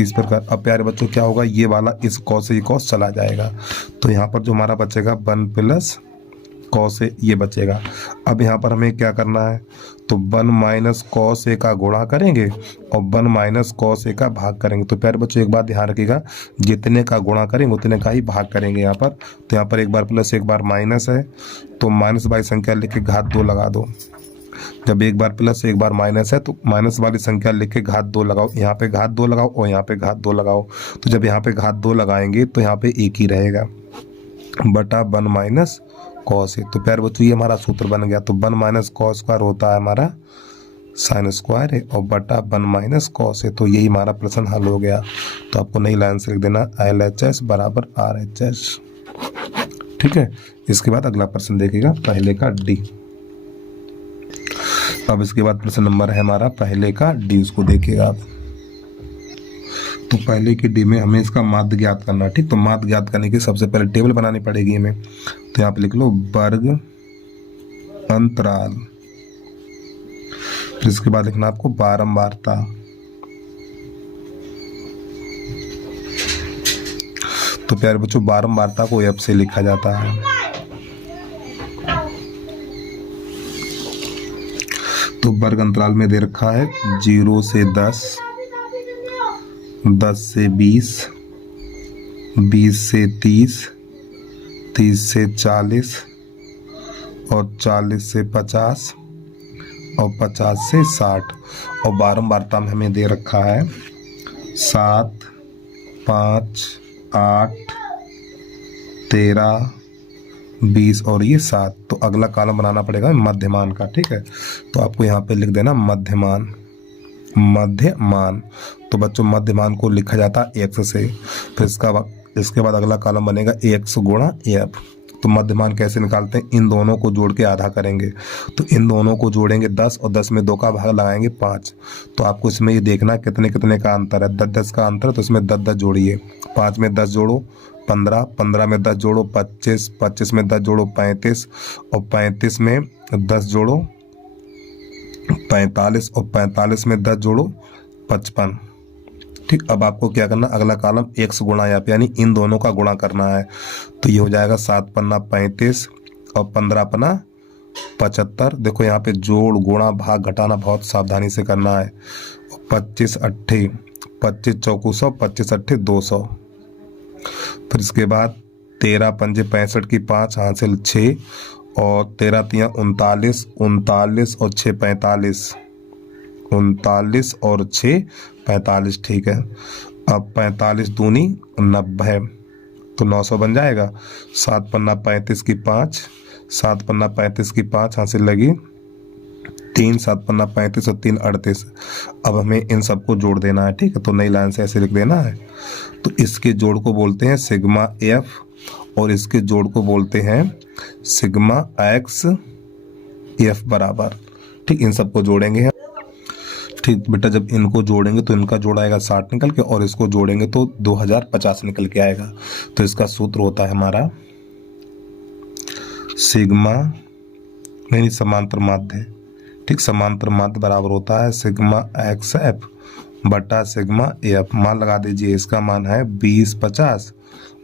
इस प्रकार। अब प्यारे बच्चों क्या होगा, ये वाला इस cos A cos चला जाएगा, तो यहाँ पर जो हमारा बचेगा 1 + cos A ये बचेगा। अब यहाँ पर हमें क्या करना है, तो 1 - cos A का गुणा करेंगे और 1 - cos A का भाग करेंगे। तो प्यारे बच्चों एक बात ध्यान रखिएगा, जितने का गुणा करेंगे उतने का ही भाग करेंगे यहाँ पर। तो यहाँ पर एक बार प्लस एक बार माइनस है, तो माइनस वाली संख्या लिख के घात 2 लगा दो। जब एक बार प्लस एक बार माइनस है तो माइनस वाली संख्या लिख के घात 2 लगाओ, यहाँ पे घात 2 लगाओ और यहाँ पे घात 2 लगाओ। तो जब यहाँ पे घात 2 लगाएंगे तो यहाँ पे 1 ही रहेगा बटा 1 - cos A। तो प्यारे बच्चों ये हमारा सूत्र बन गया। तो 1 - cos² होता है हमारा sin² और बटा 1 - cos A। तो यही हमारा प्रश्न हल हो गया। तो आपको नई लाइन से लिख देना LHS बराबर RHS, ठीक है। इसके बाद अगला प्रश्न देखिएगा पहले का D। अब इसके बाद प्रश्न नंबर है हमारा पहले का D, उसको देखिएगा आप। तो पहले के D में हमें इसका माध्य ज्ञात करना है, ठीक। तो माध्य ज्ञात करने की सबसे पहले टेबल बनानी पड़ेगी हमें। तो यहाँ पे लिख लो वर्ग अंतराल, फिर इसके बाद लिखना आपको बारंबारता। तो प्यारे बच्चों बारंबारता को F से लिखा जाता है। तो वर्ग अंतराल में दे रखा है 0 से 10, 10 से 20, 20 से 30, 30 से 40 और 40 से 50 और 50 से 60। और बारंबारता में हमें दे रखा है 7, 5, 8, 13, 20 और ये 7। तो अगला कॉलम बनाना पड़ेगा मध्यमान का, ठीक है। तो आपको यहाँ पे लिख देना मध्यमान, मध्यमान। तो बच्चों मध्यमान को लिखा जाता है x से। फिर इसके बाद अगला कॉलम बनेगा x गुणा f। तो मध्यमान कैसे निकालते हैं, इन दोनों को जोड़ के आधा करेंगे। तो इन दोनों को जोड़ेंगे 10 और 10 में 2 का भाग लगाएंगे 5। तो आपको इसमें ये देखना कितने कितने का अंतर है, 10-10 का अंतर। तो इसमें 10-10 जोड़िए, 5 में 10 जोड़ो 15, 15 में 10 जोड़ो 25, 25 में 10 जोड़ो 35 और 35 में 10 जोड़ो 45 और 45 में 10 जोड़ो 55, ठीक। अब आपको क्या करना, अगला कॉलम x गुणा f यानी इन दोनों का गुणा करना है। तो ये हो जाएगा 7 पन्ना 35 और 15 पन्ना 75। देखो यहाँ पे जोड़ गुणा भाग घटाना बहुत सावधानी से करना है। 25 अट्ठे 25 चौकू 100, 25 अट्ठे 200। फिर इसके बाद 13 पंजे 65 की 5 हासिल 6 और 13 तियाँ 39, 39 और 6 45, 39 और 6 45, ठीक है। अब 45 दूनी 90, तो 900 बन जाएगा। 7 पन्ना 35 की 5 7 पन्ना 35 की 5 हासिल लगी 3, 7 पन्ना 35 और 3 38। अब हमें इन सबको जोड़ देना है, ठीक है। तो नई लाइन से ऐसे लिख देना है। तो इसके जोड़ को बोलते हैं सिग्मा एफ और इसके जोड़ को बोलते हैं सिग्मा एक्स एफ बराबर, ठीक। इन सबको जोड़ेंगे हम, ठीक बेटा। जब इनको जोड़ेंगे तो इनका जोड़ आएगा 60 निकल के और इसको जोड़ेंगे तो 2050 निकल के आएगा। तो इसका सूत्र होता है हमारा सिग्मा नहीं समांतर माध्य, ठीक। समांतर माध्य बराबर होता है सिग्मा एक्स एफ बटा सिग्मा एफ। मान लगा दीजिए, इसका मान है 2050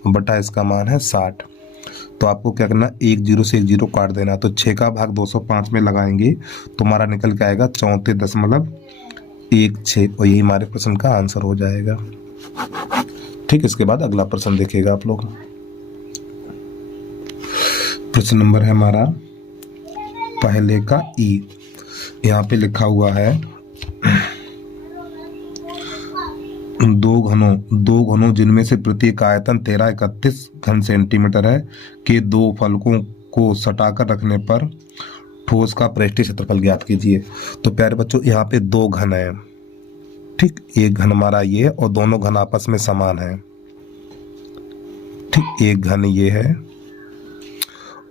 बटा इसका मान है 60। तो आपको क्या करना, 1 0 से 1 0 काट देना। तो 6 का भाग 205 में लगाएंगे तो हमारा निकल के आएगा 34.16 और यही हमारे प्रश्न का आंसर हो जाएगा, ठीक। इसके बाद अगला प्रश्न देखिएगा आप लोग। प्रश्न नंबर है हमारा पहले का ई। यहाँ पे लिखा हुआ है दो घनों जिनमें से प्रत्येक आयतन 1331 घन सेंटीमीटर है के दो फलकों को सटाकर रखने पर ठोस का पृष्ठीय क्षेत्रफल ज्ञात कीजिए। तो प्यारे बच्चों, यहाँ पे 2 घन है, ठीक। एक घन हमारा ये और दोनों घन आपस में समान है, ठीक। एक घन ये है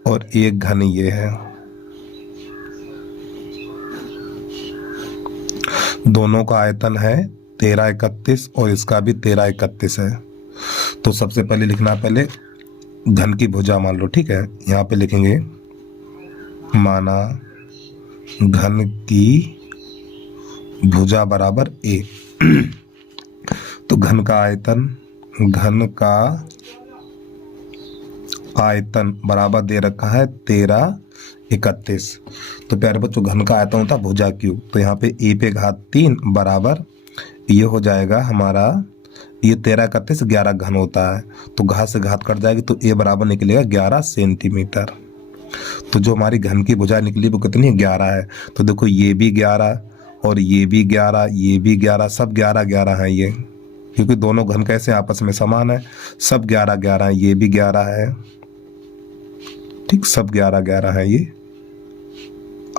और एक घन ये है। दोनों का आयतन है 1331 और इसका भी 1331 है। तो सबसे पहले लिखना, पहले घन की भुजा मान लो, ठीक है। यहाँ पे लिखेंगे माना घन की भुजा बराबर ए। तो घन का आयतन बराबर दे रखा है 1331। तो प्यारे बच्चों, घन का आयतन होता है भुजा क्यूब। तो यहाँ पे ए पे घात 3 बराबर ये हो जाएगा हमारा, ये 1331 11 घन होता है। तो घात से घात कट जाएगी तो ए बराबर निकलेगा 11 सेंटीमीटर। तो जो हमारी घन की भुजा निकली वो कितनी है, 11 है। तो देखो ये भी 11 और ये भी 11, ये भी 11, सब 11 11 है ये, क्योंकि दोनों घन कैसे आपस में समान है, सब 11 11 है। ये भी 11 है, ठीक, सब 11 11 है ये।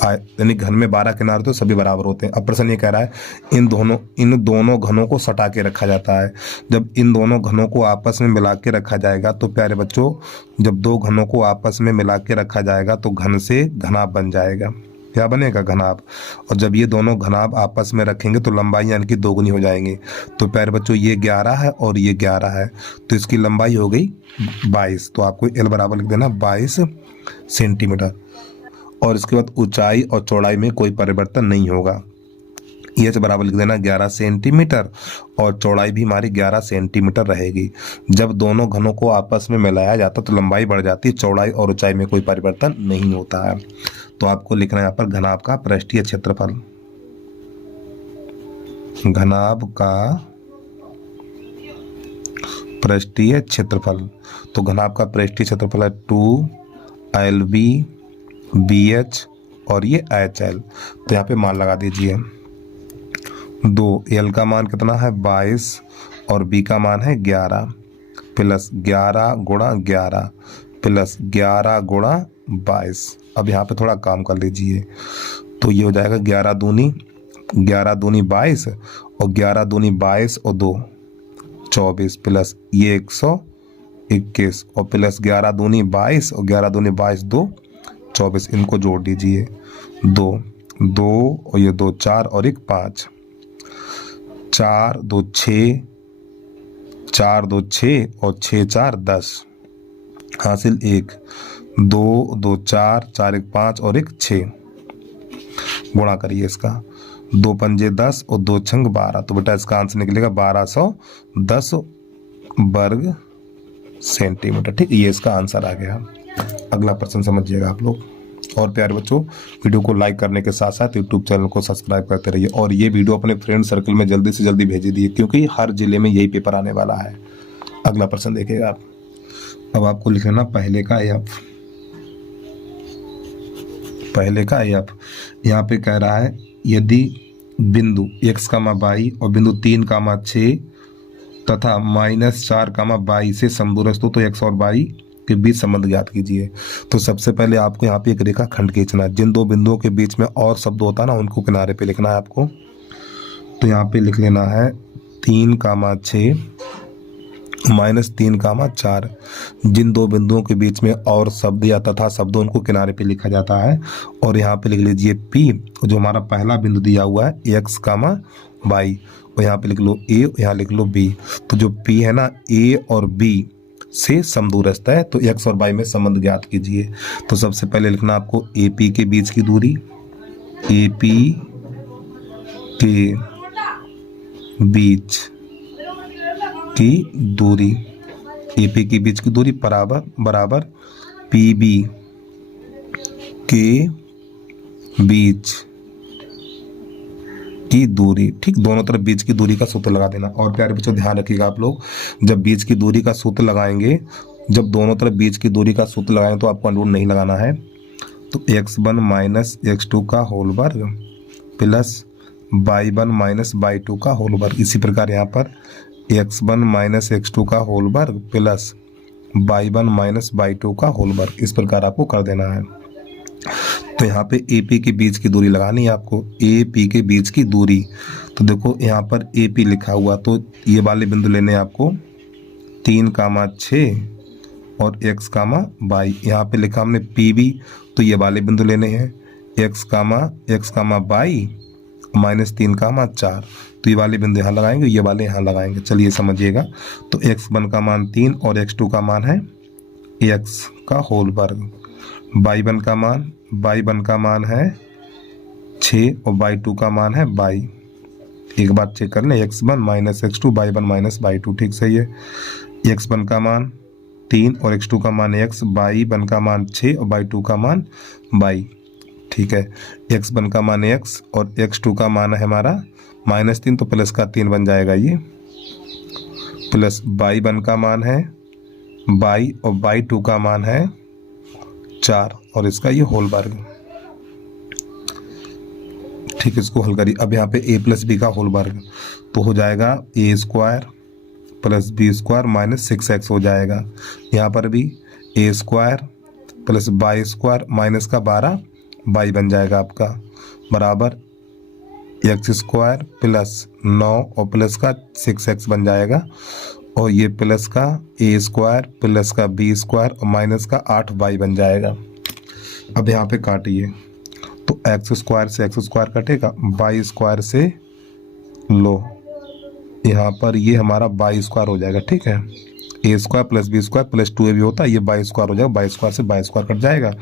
यानी घन में 12 किनारे तो सभी बराबर होते हैं। अब प्रश्न ये कह रहा है इन दोनों घनों को सटा के रखा जाता है। जब इन दोनों घनों को आपस में मिला के रखा जाएगा तो प्यारे बच्चों, जब 2 घनों को आपस में मिला के रखा जाएगा तो घन से घनाभ बन जाएगा। क्या बनेगा, घनाभ। और जब ये दोनों घनाभ आपस में रखेंगे तो लंबाई यानी कि दोगुनी हो जाएंगी। तो प्यारे बच्चों, ये 11 है और ये 11 है, तो इसकी लंबाई हो गई 22। तो आपको एल बराबर लिख देना 22 सेंटीमीटर। और इसके बाद ऊंचाई और चौड़ाई में कोई परिवर्तन नहीं होगा। एच बराबर लिख देना 11 सेंटीमीटर और चौड़ाई भी हमारी 11 सेंटीमीटर रहेगी। जब दोनों घनों को आपस में मिलाया जाता तो लंबाई बढ़ जाती, चौड़ाई और ऊंचाई में कोई परिवर्तन नहीं होता है। तो आपको लिखना है यहाँ पर घनाभ का पृष्ठीय क्षेत्रफल। घनाभ का पृष्ठीय क्षेत्रफल, तो घनाभ का पृष्ठीय क्षेत्रफल है 2LB BH और ये HL। तो यहाँ पे मान लगा दीजिए 2, L का मान कितना है 22 और B का मान है 11 प्लस 11 गुणा 11 प्लस 11 गुणा 22। अब यहाँ पे थोड़ा काम कर लीजिए, तो ये हो जाएगा 11 दूनी 22 और 11 दूनी 22 और 2 24 प्लस ये 121 और प्लस 11 दूनी 22 और 11 दूनी 22 2 24। इनको जोड़ दीजिए, 2 2 और ये 2 4 और 1 5, 4 2 6, 4 2 6 और 6 4 10 हासिल 1, 2 2 4 4 1 5 और 1 6। गुणा करिए इसका, 2 पंजे 10 और 2 छंग 12। तो बेटा इसका आंसर निकलेगा 1210 वर्ग सेंटीमीटर, ठीक। ये इसका आंसर आ गया। अगला प्रश्न समझिएगा आप लोग। और प्यारे बच्चों, वीडियो को लाइक करने के साथ साथ यूट्यूब चैनल को सब्सक्राइब करते रहिए और ये वीडियो अपने फ्रेंड सर्कल में जल्दी से जल्दी भेज दिए, क्योंकि हर जिले में यही पेपर आने वाला है। अगला प्रश्न देखिएगा आप। अब आपको लिखना पहले का एफ। यहाँ पे कह रहा है यदि बिंदु x, y और बिंदु 3, 6 तथा -4, y से समदूरस्थ हो तो x और y के बीच संबंध ज्ञात कीजिए। तो सबसे पहले आपको यहाँ पे एक रेखा खंड खींचना है। जिन दो बिंदुओं के बीच में और शब्द होता है ना, उनको किनारे पे लिखना है आपको। तो यहाँ पे लिख लेना है 3,6 -3,4। जिन दो बिंदुओं के बीच में और शब्द या तथा शब्दों उनको किनारे पे लिखा जाता है। और यहाँ पे लिख लीजिए P, जो हमारा पहला बिंदु दिया हुआ है X, Y, और यहाँ पे लिख लो A, यहाँ लिख लो B। तो जो P है ना, A और B से समदूरस्थ है, तो X और Y में संबंध ज्ञात कीजिए। तो सबसे पहले लिखना आपको AP के बीच की दूरी, AP के बीच की दूरी, AP के बीच की दूरी बराबर PB के बीच की दूरी। ठीक, दोनों तरफ बीच की दूरी का सूत्र लगा देना। और प्यारे बच्चों ध्यान रखिएगा आप लोग, जब बीच की दूरी का सूत्र लगाएंगे, जब दोनों तरफ बीच की दूरी का सूत्र लगाएंगे तो आपको अंडररूट नहीं लगाना है। तो x1 - x2 का होल वर्ग प्लस y1 - y2 का होल वर्ग। इसी प्रकार यहाँ पर x1 - x2 का होल वर्ग प्लस y1 - y2 का होल वर्ग। इस प्रकार आपको कर देना है। तो यहाँ पे AP के बीच की दूरी लगानी है आपको, AP के बीच की दूरी। तो देखो यहाँ पर AP लिखा हुआ, तो ये वाले बिंदु लेने हैं आपको 3,6 और X, Y। यहाँ पे लिखा हमने PB, तो ये वाले बिंदु लेने हैं X, Y -3,4। तो ये वाले बिंदु यहाँ लगाएंगे, ये वाले यहाँ लगाएंगे। चलिए समझिएगा। तो x1 का मान 3 और x2 का मान है x का होल वर्ग। y1 का मान है 6 और y2 का मान है y। एक बार चेक कर लें, x1 - x2, y1 - y2। ठीक सही है। x1 का मान 3 और x2 का मान x, y1 का मान 6 और y2 का मान y। ठीक है, x1 का मान x और x2 का मान है हमारा -3, तो प्लस का 3 बन जाएगा ये, प्लस y1 का मान है y और y2 का मान है 4 और इसका ये होल वर्ग। ठीक, इसको हल करिए। अब यहाँ पे a + b का होल वर्ग, तो हो जाएगा a² + b² - 6x हो जाएगा। यहाँ पर भी a² + y² माइनस का 12 y बन जाएगा आपका, बराबर x² + 9 और प्लस का 6x बन जाएगा। और ये प्लस का a² प्लस का b² और माइनस का 8y बन जाएगा। अब यहाँ पे काटिए, तो x² से x² कटेगा, y² से लो, यहाँ पर ये हमारा y² हो जाएगा। ठीक है, a² + b² + 2ab होता है, ये y² हो जाएगा, y² से y² कट जाएगा।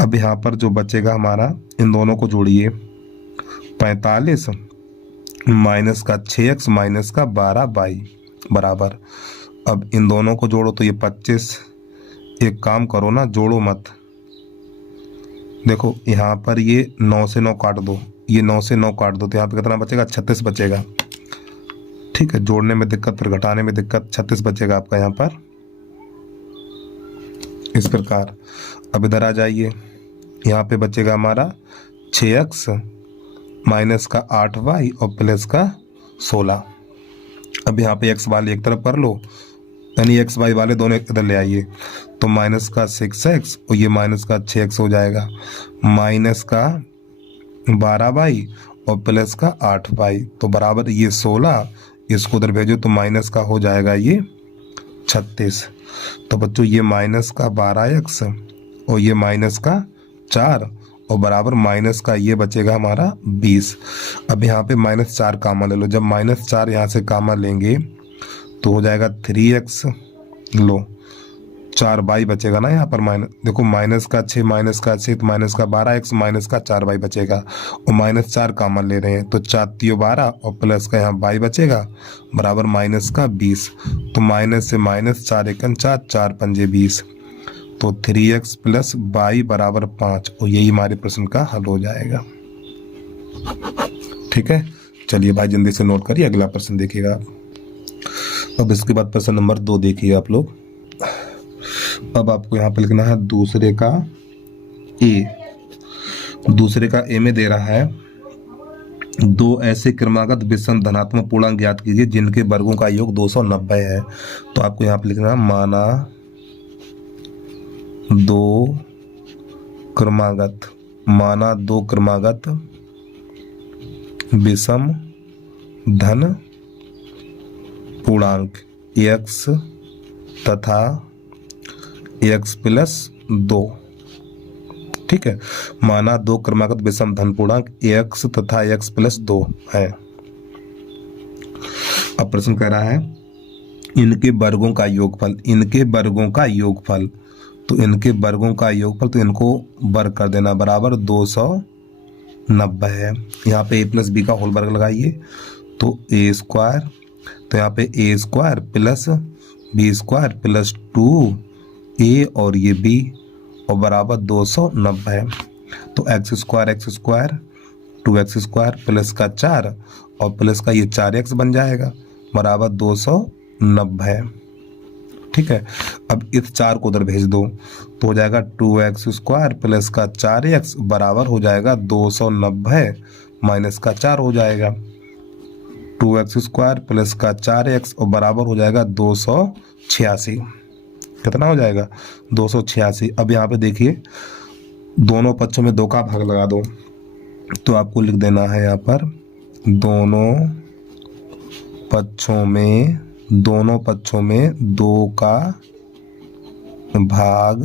अब यहाँ पर जो बचेगा हमारा, इन दोनों को जोड़िए, 45 माइनस का 6x माइनस का 12y बराबर। अब इन दोनों को जोड़ो तो ये 25। एक काम करो ना, जोड़ो मत। देखो यहाँ पर ये 9 से 9 काट दो, ये 9 से 9 काट दो, तो यहाँ पे कितना बचेगा? 36 बचेगा। ठीक है, जोड़ने में दिक्कत फिर घटाने में दिक्कत, 36 बचेगा आपका यहाँ पर, इस प्रकार। अब इधर आ जाइए, यहाँ पे बचेगा हमारा 6x माइनस का 8y और प्लस का 16। अब यहाँ पे x वाले एक तरफ कर लो, यानी x y वाले दोनों इधर ले आइए, तो माइनस का 6x और ये माइनस का 6x हो जाएगा, माइनस का 12y और प्लस का 8y, तो बराबर ये 16, इसको उधर भेजो तो माइनस का हो जाएगा ये 36। तो बच्चों ये माइनस का 12x और ये माइनस का 4 और बराबर माइनस का ये बचेगा हमारा 20। अब यहाँ पे -4 कामन ले लो, जब -4 यहाँ से कामन लेंगे तो हो जाएगा 3x, लो 4y बचेगा ना यहाँ पर, देखो माइनस का 6 माइनस का 6 माइनस का 12x माइनस का 4y बचेगा, और -4 कामन ले रहे हैं तो 4 × 12 और प्लस का यहाँ y बचेगा बराबर माइनस का 20। तो माइनस से माइनस 4 × 4, 4 × 5 = 20, तो 3x + y बराबर 5, और यही हमारे प्रश्न का हल हो जाएगा। ठीक है, चलिए भाई जल्दी से नोट करिए, अगला प्रश्न देखिएगा आप। अब इसके बाद प्रश्न नंबर 2 देखिए आप लोग। अब आपको यहाँ पे लिखना है दूसरे का ए में दे रहा है 2 ऐसे क्रमागत विषम धनात्मक पूर्णांक ज्ञात कीजिए जिनके वर्गों का योग 290 है। तो आपको यहाँ पे लिखना है माना दो क्रमागत, माना दो क्रमागत विषम धन पूर्णांक x तथा x प्लस 2। ठीक है, माना दो क्रमागत विषम धन पूर्णांक x तथा x प्लस 2 है। अब प्रश्न कह रहा है इनके वर्गों का योगफल, इनके वर्गों का योगफल, तो इनके वर्गों का योगफल, तो इनको वर्ग कर देना, बराबर 290 है। यहाँ पे a प्लस बी का होल वर्ग लगाइए तो a स्क्वायर, तो यहाँ पे a square plus B square plus 2a और ये b और बराबर 290 है। तो x square 2x square plus का 4 और प्लस का ये 4x बन जाएगा, बराबर 290 है। ठीक है, अब इस 4 को उधर भेज दो तो हो जाएगा 2x स्क्वायर प्लस का 4x बराबर हो जाएगा 290 माइनस का 4 हो जाएगा 2x स्क्वायर प्लस का 4x और बराबर हो जाएगा 286। कितना हो जाएगा 286। अब यहाँ पे देखिए दोनों पक्षों में 2 का भाग लगा दो, तो आपको लिख देना है यहाँ पर दोनों पक्षों में 2 का भाग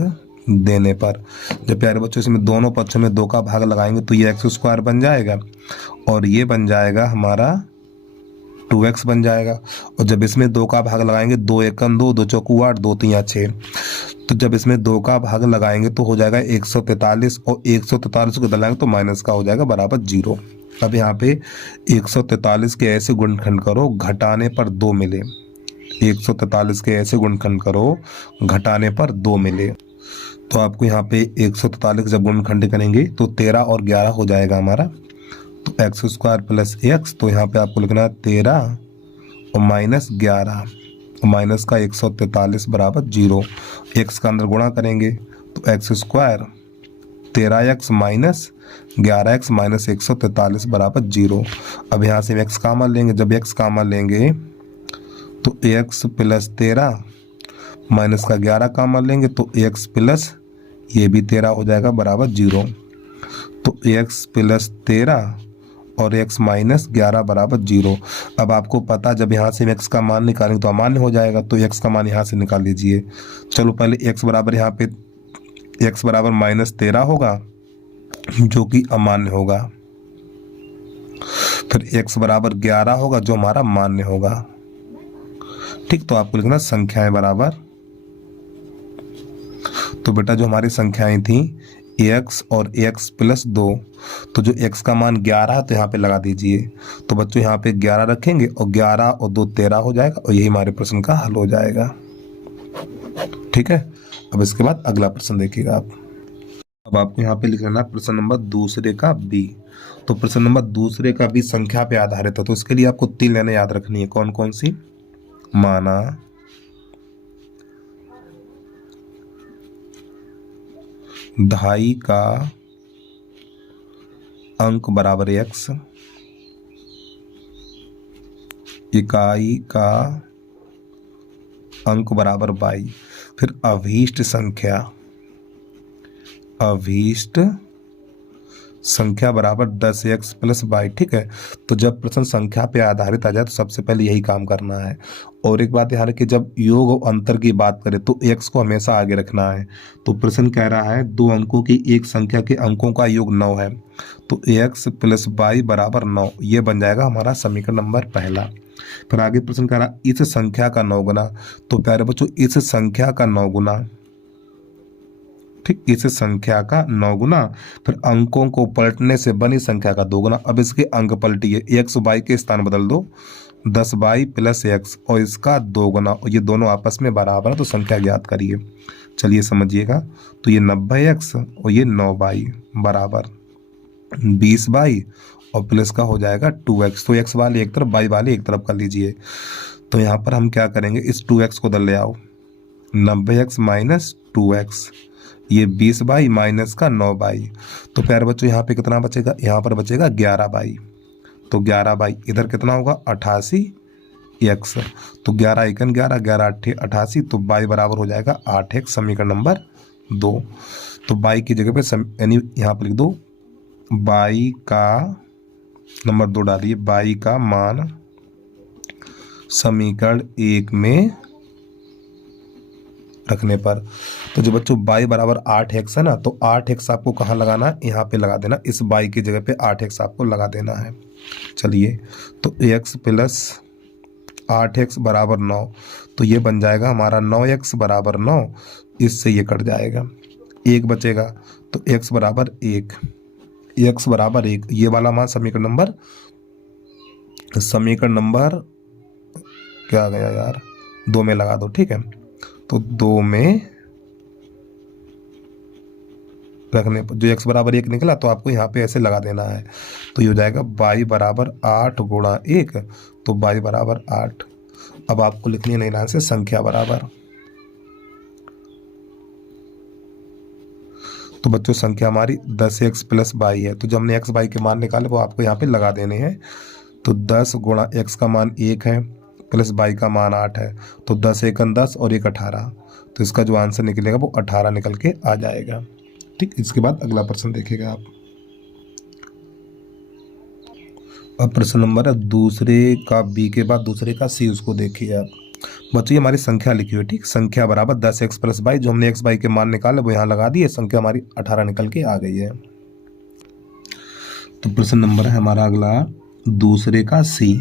देने पर, जब प्यारे बच्चों इसमें दोनों पक्षों में 2 का भाग लगाएंगे तो ये x स्क्वायर बन जाएगा और ये बन जाएगा हमारा 2x बन जाएगा। और जब इसमें 2 का भाग लगाएंगे 2 एकम 2, 2 चौकू 8, 2 तिया 6, तो जब इसमें 2 का भाग लगाएंगे तो हो जाएगा 143 और 143 को दलाएंगे तो माइनस का हो जाएगा बराबर 0। अब यहाँ पे 143 के ऐसे गुणनखंड करो घटाने पर 2 मिले, 143 के ऐसे गुणनखंड करो घटाने पर 2 मिले, तो आपको यहाँ पे 143 जब गुणनखंड करेंगे तो 13 और 11 हो जाएगा हमारा, तो एक्स स्क्वायर प्लस एक्स, तो यहाँ पे आपको लिखना है 13 और माइनस 11 और माइनस का 143 बराबर 0। एक्स का अंदर गुणा करेंगे तो x square 13x minus 11x minus 143 बराबर 0। अब यहाँ से एक्स कामन लेंगे, जब एक्स कामन लेंगे तो x प्लस 13 माइनस का 11 कामन लेंगे तो x प्लस ये भी 13 हो जाएगा बराबर 0। तो x प्लस 13 और x माइनस 11 बराबर 0। अब आपको पता जब यहाँ से x का मान निकालेंगे तो अमान्य हो जाएगा, तो x का मान यहाँ से निकाल लीजिए। चलो पहले x बराबर यहाँ पे x बराबर माइनस 13 होगा जो कि अमान्य होगा, फिर x बराबर 11 होगा जो हमारा मान्य होगा। ठीक, तो आपको लिखना संख्याएं बराबर, तो बेटा जो हमारी संख्याएं थी x और x प्लस 2, तो जो x का मान 11 है तो यहाँ पे लगा दीजिए, तो बच्चों यहाँ पे 11 रखेंगे और 11 और 2 13 हो जाएगा और यही हमारे प्रश्न का हल हो जाएगा। ठीक है, अब इसके बाद अगला प्रश्न देखिएगा आप। अब आपको यहाँ पे लिख लेना प्रश्न नंबर दूसरे का बी। तो प्रश्न नंबर दूसरे का बी संख्या पे आधारित है, तो इसके लिए आपको 3 लाइनें याद रखनी है। कौन कौन सी? माना ढाई का अंक बराबर x, इकाई का अंक बराबर y, फिर अभीष्ट संख्या बराबर 10x प्लस y। ठीक है, तो जब प्रश्न संख्या पे आधारित आ जाए तो सबसे पहले यही काम करना है। और एक बात ध्यान रखिए, जब योग और अंतर की बात करें तो x को हमेशा आगे रखना है। तो प्रश्न कह रहा है 2 अंकों की एक संख्या के अंकों का योग 9 है, तो x प्लस y बराबर 9, ये बन जाएगा हमारा समीकरण नंबर पहला। फिर आगे प्रश्न कह रहा इस संख्या का 9 गुना, तो प्यारे बच्चों इस संख्या का 9 गुना, ठीक, इस संख्या का 9 गुना, फिर अंकों को पलटने से बनी संख्या का 2 गुना। अब इसके अंक पलटिए, x y के स्थान बदल दो, 10y प्लस x और इसका 2 गुना, और ये दोनों आपस में बराबर है तो संख्या ज्ञात करिए। चलिए समझिएगा, तो ये 90x और ये 9y बराबर 20y और प्लस का हो जाएगा 2x। तो x वाले एक तरफ y वाले एक तरफ कर लीजिए। तो यहाँ पर हम क्या करेंगे, इस 2x को उधर ले आओ, 90x माइनस 2x, ये 20y माइनस का 9y। तो प्यारे बच्चों यहाँ पे कितना बचेगा, यहाँ पर बचेगा 11y, तो 11y इधर कितना होगा 88x, तो 11 एकन 11, 11 8 88, तो y बराबर हो जाएगा 8x, समीकरण नंबर 2। तो बाई की जगह पे यानी यहाँ पर लिख दो बाई का नंबर 2 डालिए, बाई का मान समीकरण 1 में रखने पर। तो जो बच्चों बाई बराबर 8x है ना, तो 8x आपको कहाँ लगाना है, यहाँ पे लगा देना, इस बाई की जगह पे 8x आपको लगा देना है। चलिए, तो x प्लस 8x बराबर 9, तो ये बन जाएगा हमारा 9x बराबर 9, इससे ये कट जाएगा, 1 बचेगा, तो x बराबर 1, x बराबर 1, ये वाला मान समीकरण नंबर क्या आ गया यार, 2 में लगा दो, ठीक है। तो 2 में रखने पर जो x बराबर 1 निकला, तो आपको यहाँ पे ऐसे लगा देना है, तो ये हो जाएगा बाई बराबर 8 गुणा 1, तो बाई बराबर 8। अब आपको लिखनी है नई लाइन से संख्या बराबर। तो बच्चों संख्या हमारी 10x प्लस बाई है, तो जब हमने x बाई के मान निकाले वो आपको यहाँ पे लगा देने हैं। तो 10 गुणा x का मान 1 है प्लस बाई का मान 8 है, तो 10 एकन 10 और 1 18, तो इसका जो आंसर निकलेगा वो 18 निकल के आ जाएगा। ठीक, इसके बाद अगला प्रश्न देखिएगा आप। अब प्रश्न नंबर है दूसरे का बी के बाद दूसरे का सी, उसको देखिए आप। बच्चों ये हमारी संख्या लिखी हुई है, ठीक, संख्या बराबर 10x प्लस बाई, जो हमने x बाई के मान निकाले वो यहाँ लगा दिए, संख्या हमारी 18 निकल के आ गई है। तो प्रश्न नंबर है हमारा अगला दूसरे का सी,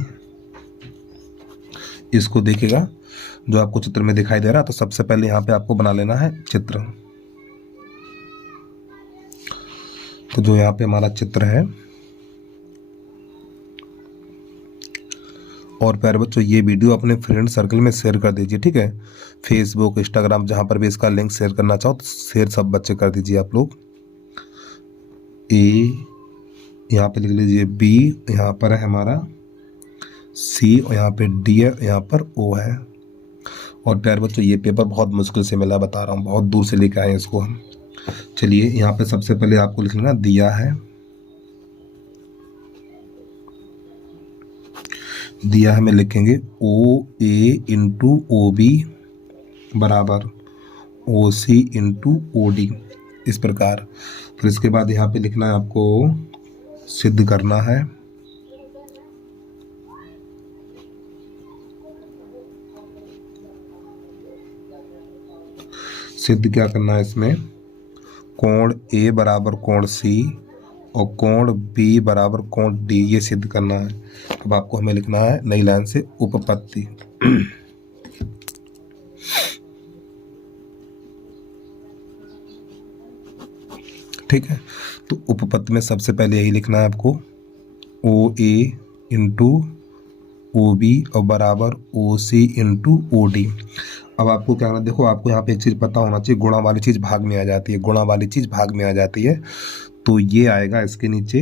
इसको देखिएगा जो आपको चित्र में दिखाई दे रहा है। तो सबसे पहले यहाँ पे आपको बना लेना है चित्र। तो जो यहाँ पे हमारा चित्र है, और प्यारे बच्चों ये वीडियो अपने फ्रेंड सर्कल में शेयर कर दीजिए, ठीक है, फेसबुक इंस्टाग्राम जहाँ पर भी इसका लिंक शेयर करना चाहो तो शेयर सब बच्चे कर दीजिए आप लोग। ए यहाँ पे लिख लीजिए, बी यहाँ पर है हमारा, सी और यहाँ पे डी है, यहाँ पर ओ है। और प्यारे बच्चों ये पेपर बहुत मुश्किल से मिला, बता रहा हूँ, बहुत दूर से लेके आए इसको हम। चलिए यहाँ पे सबसे पहले आपको लिख लेना दिया है, दिया हमें लिखेंगे ओ ए इंटू ओ बी बराबर ओ सी इंटू ओ डी, इस प्रकार। फिर इसके बाद यहाँ पे लिखना है आपको सिद्ध करना है, सिद्ध क्या करना है इसमें, कोण ए बराबर कोण सी और कोण बी बराबर कोण डी, ये सिद्ध करना है। अब आपको हमें लिखना है नई लाइन से उपपत्ति। ठीक है, तो उपपत्ति में सबसे पहले यही लिखना है आपको, ओ ए इंटू ओ बी और बराबर ओ सी इंटू ओ डी। अब आपको क्या करना, देखो आपको यहाँ पे एक चीज़ पता होना चाहिए, गुणा वाली चीज़ भाग में आ जाती है, गुणा वाली चीज़ भाग में आ जाती है। तो ये आएगा इसके नीचे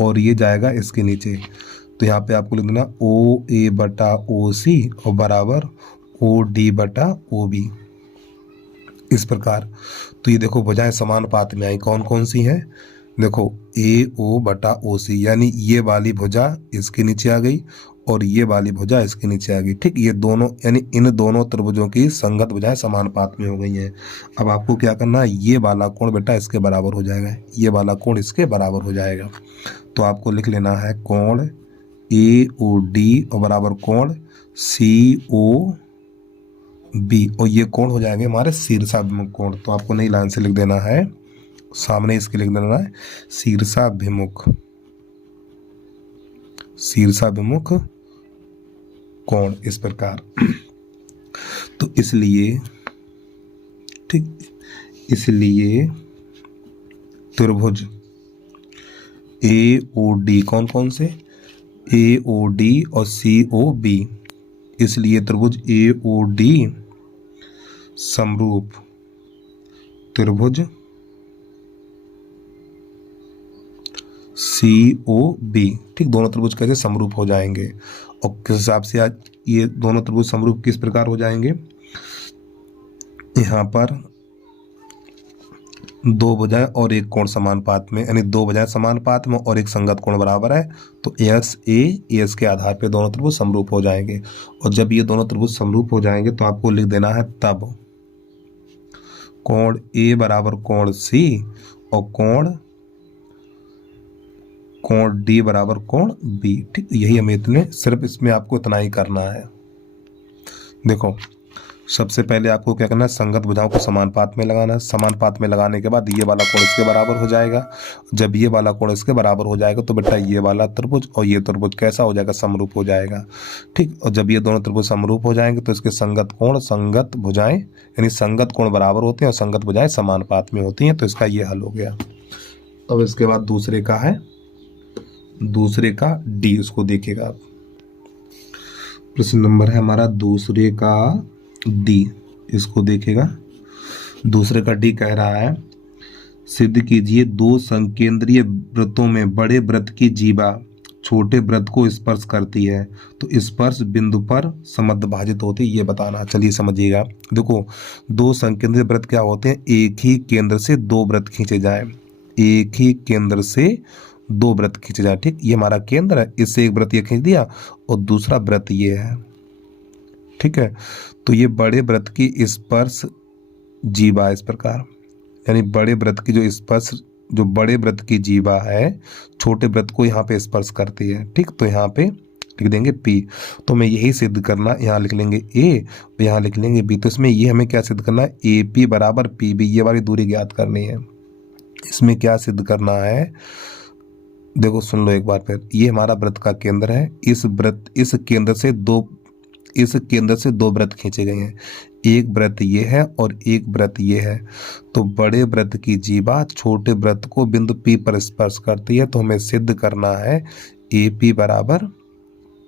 और ये जाएगा इसके नीचे। तो यहाँ पे आपको लिख देना ओ ए बटा ओ सी और बराबर ओ डी बटा ओ बी, इस प्रकार। तो ये देखो भुजाएं समानुपात में आई, कौन कौन सी हैं, देखो ए ओ बटा ओ सी, यानी ये वाली भुजा इसके नीचे आ गई और ये वाली भुजा इसके नीचे आ गई। ठीक, ये दोनों यानी इन दोनों त्रिभुजों की संगत भुजाएं समानुपात में हो गई हैं। अब आपको क्या करना है, ये वाला कोण बेटा इसके बराबर हो जाएगा, ये वाला कोण इसके बराबर हो जाएगा। तो आपको लिख लेना है कोण ए ओ डी और बराबर कोण सी ओ बी, और ये कोण हो जाएंगे हमारे शीर्षाभिमुख कोण। तो आपको नई लाइन से लिख देना है, सामने इसके लिख देना है शीर्षाभिमुख, शीर्षाभिमुख कोण, इस प्रकार। तो इसलिए ठीक, इसलिए त्रिभुज ए ओ डी, कौन कौन से, ए ओ डी और सी ओ बी, इसलिए त्रिभुज ए ओ डी समरूप त्रिभुज सी ओ बी। ठीक, दोनों त्रिभुज कैसे समरूप हो जाएंगे और किस हिसाब से आज ये दोनों त्रिभुज समरूप किस प्रकार हो जाएंगे, यहाँ पर दो भुजाएं और एक कोण समानुपात में, यानी दो भुजाएं समानुपात में और एक संगत कोण बराबर है, तो एस एस के आधार पे दोनों त्रिभुज समरूप हो जाएंगे। और जब ये दोनों त्रिभुज समरूप हो जाएंगे तो आपको लिख देना है तब, कोण ए बराबर कोण सी और कोण डी बराबर कोण बी। ठीक, यही हमें इतने, सिर्फ इसमें आपको इतना ही करना है। देखो सबसे पहले आपको क्या करना है, संगत भुजाओं को समानुपात में लगाना है। समानुपात में लगाने के बाद ये वाला कोण इसके बराबर हो जाएगा। जब ये वाला कोण इसके बराबर हो जाएगा तो बेटा ये वाला त्रिभुज और ये त्रिभुज कैसा हो जाएगा, समरूप हो जाएगा। ठीक, और जब ये दोनों त्रिभुज समरूप हो जाएंगे तो इसके संगत कोण, संगत भुजाएं, यानी संगत कोण बराबर होते हैं और संगत भुजाएं समानुपात में होती हैं। तो इसका ये हल हो गया। अब इसके बाद दूसरे का है, दूसरे का डी, उसको देखिएगा आप। प्रश्न नंबर है हमारा दूसरे का डी, इसको देखेगा। दूसरे का डी कह रहा है सिद्ध कीजिए दो संकेंद्रीय वृत्तों में बड़े वृत्त की जीवा छोटे वृत्त को स्पर्श करती है तो स्पर्श बिंदु पर समद्भाजित होती है, ये बताना। चलिए समझिएगा। देखो दो संकेंद्रीय वृत्त क्या होते हैं, एक ही केंद्र से दो वृत्त खींचे जाए, एक ही केंद्र से दो वृत्त खींचे जाए। ठीक, ये हमारा केंद्र है, इससे एक वृत्त ये खींच दिया और दूसरा वृत्त ये है। ठीक है, तो ये बड़े वृत्त की स्पर्श जीवा इस प्रकार, यानी बड़े वृत्त की जो स्पर्श, जो बड़े वृत्त की जीवा है छोटे वृत्त को यहाँ पे स्पर्श करती है। ठीक, तो यहाँ पे लिख देंगे P। तो मैं यही सिद्ध करना, यहाँ लिख लेंगे A और यहाँ लिख लेंगे B। तो इसमें ये हमें क्या सिद्ध करना है, AP बराबर PB, ये वाली दूरी ज्ञात करनी है। इसमें क्या सिद्ध करना है, देखो सुन लो एक बार फिर। ये हमारा वृत्त का केंद्र है, इस केंद्र से दो वृत्त खींचे गए हैं, एक वृत्त ये है और एक वृत्त ये है। तो बड़े वृत्त की जीवा छोटे वृत्त को बिंदु P पर स्पर्श करती है। तो हमें सिद्ध करना है AP बराबर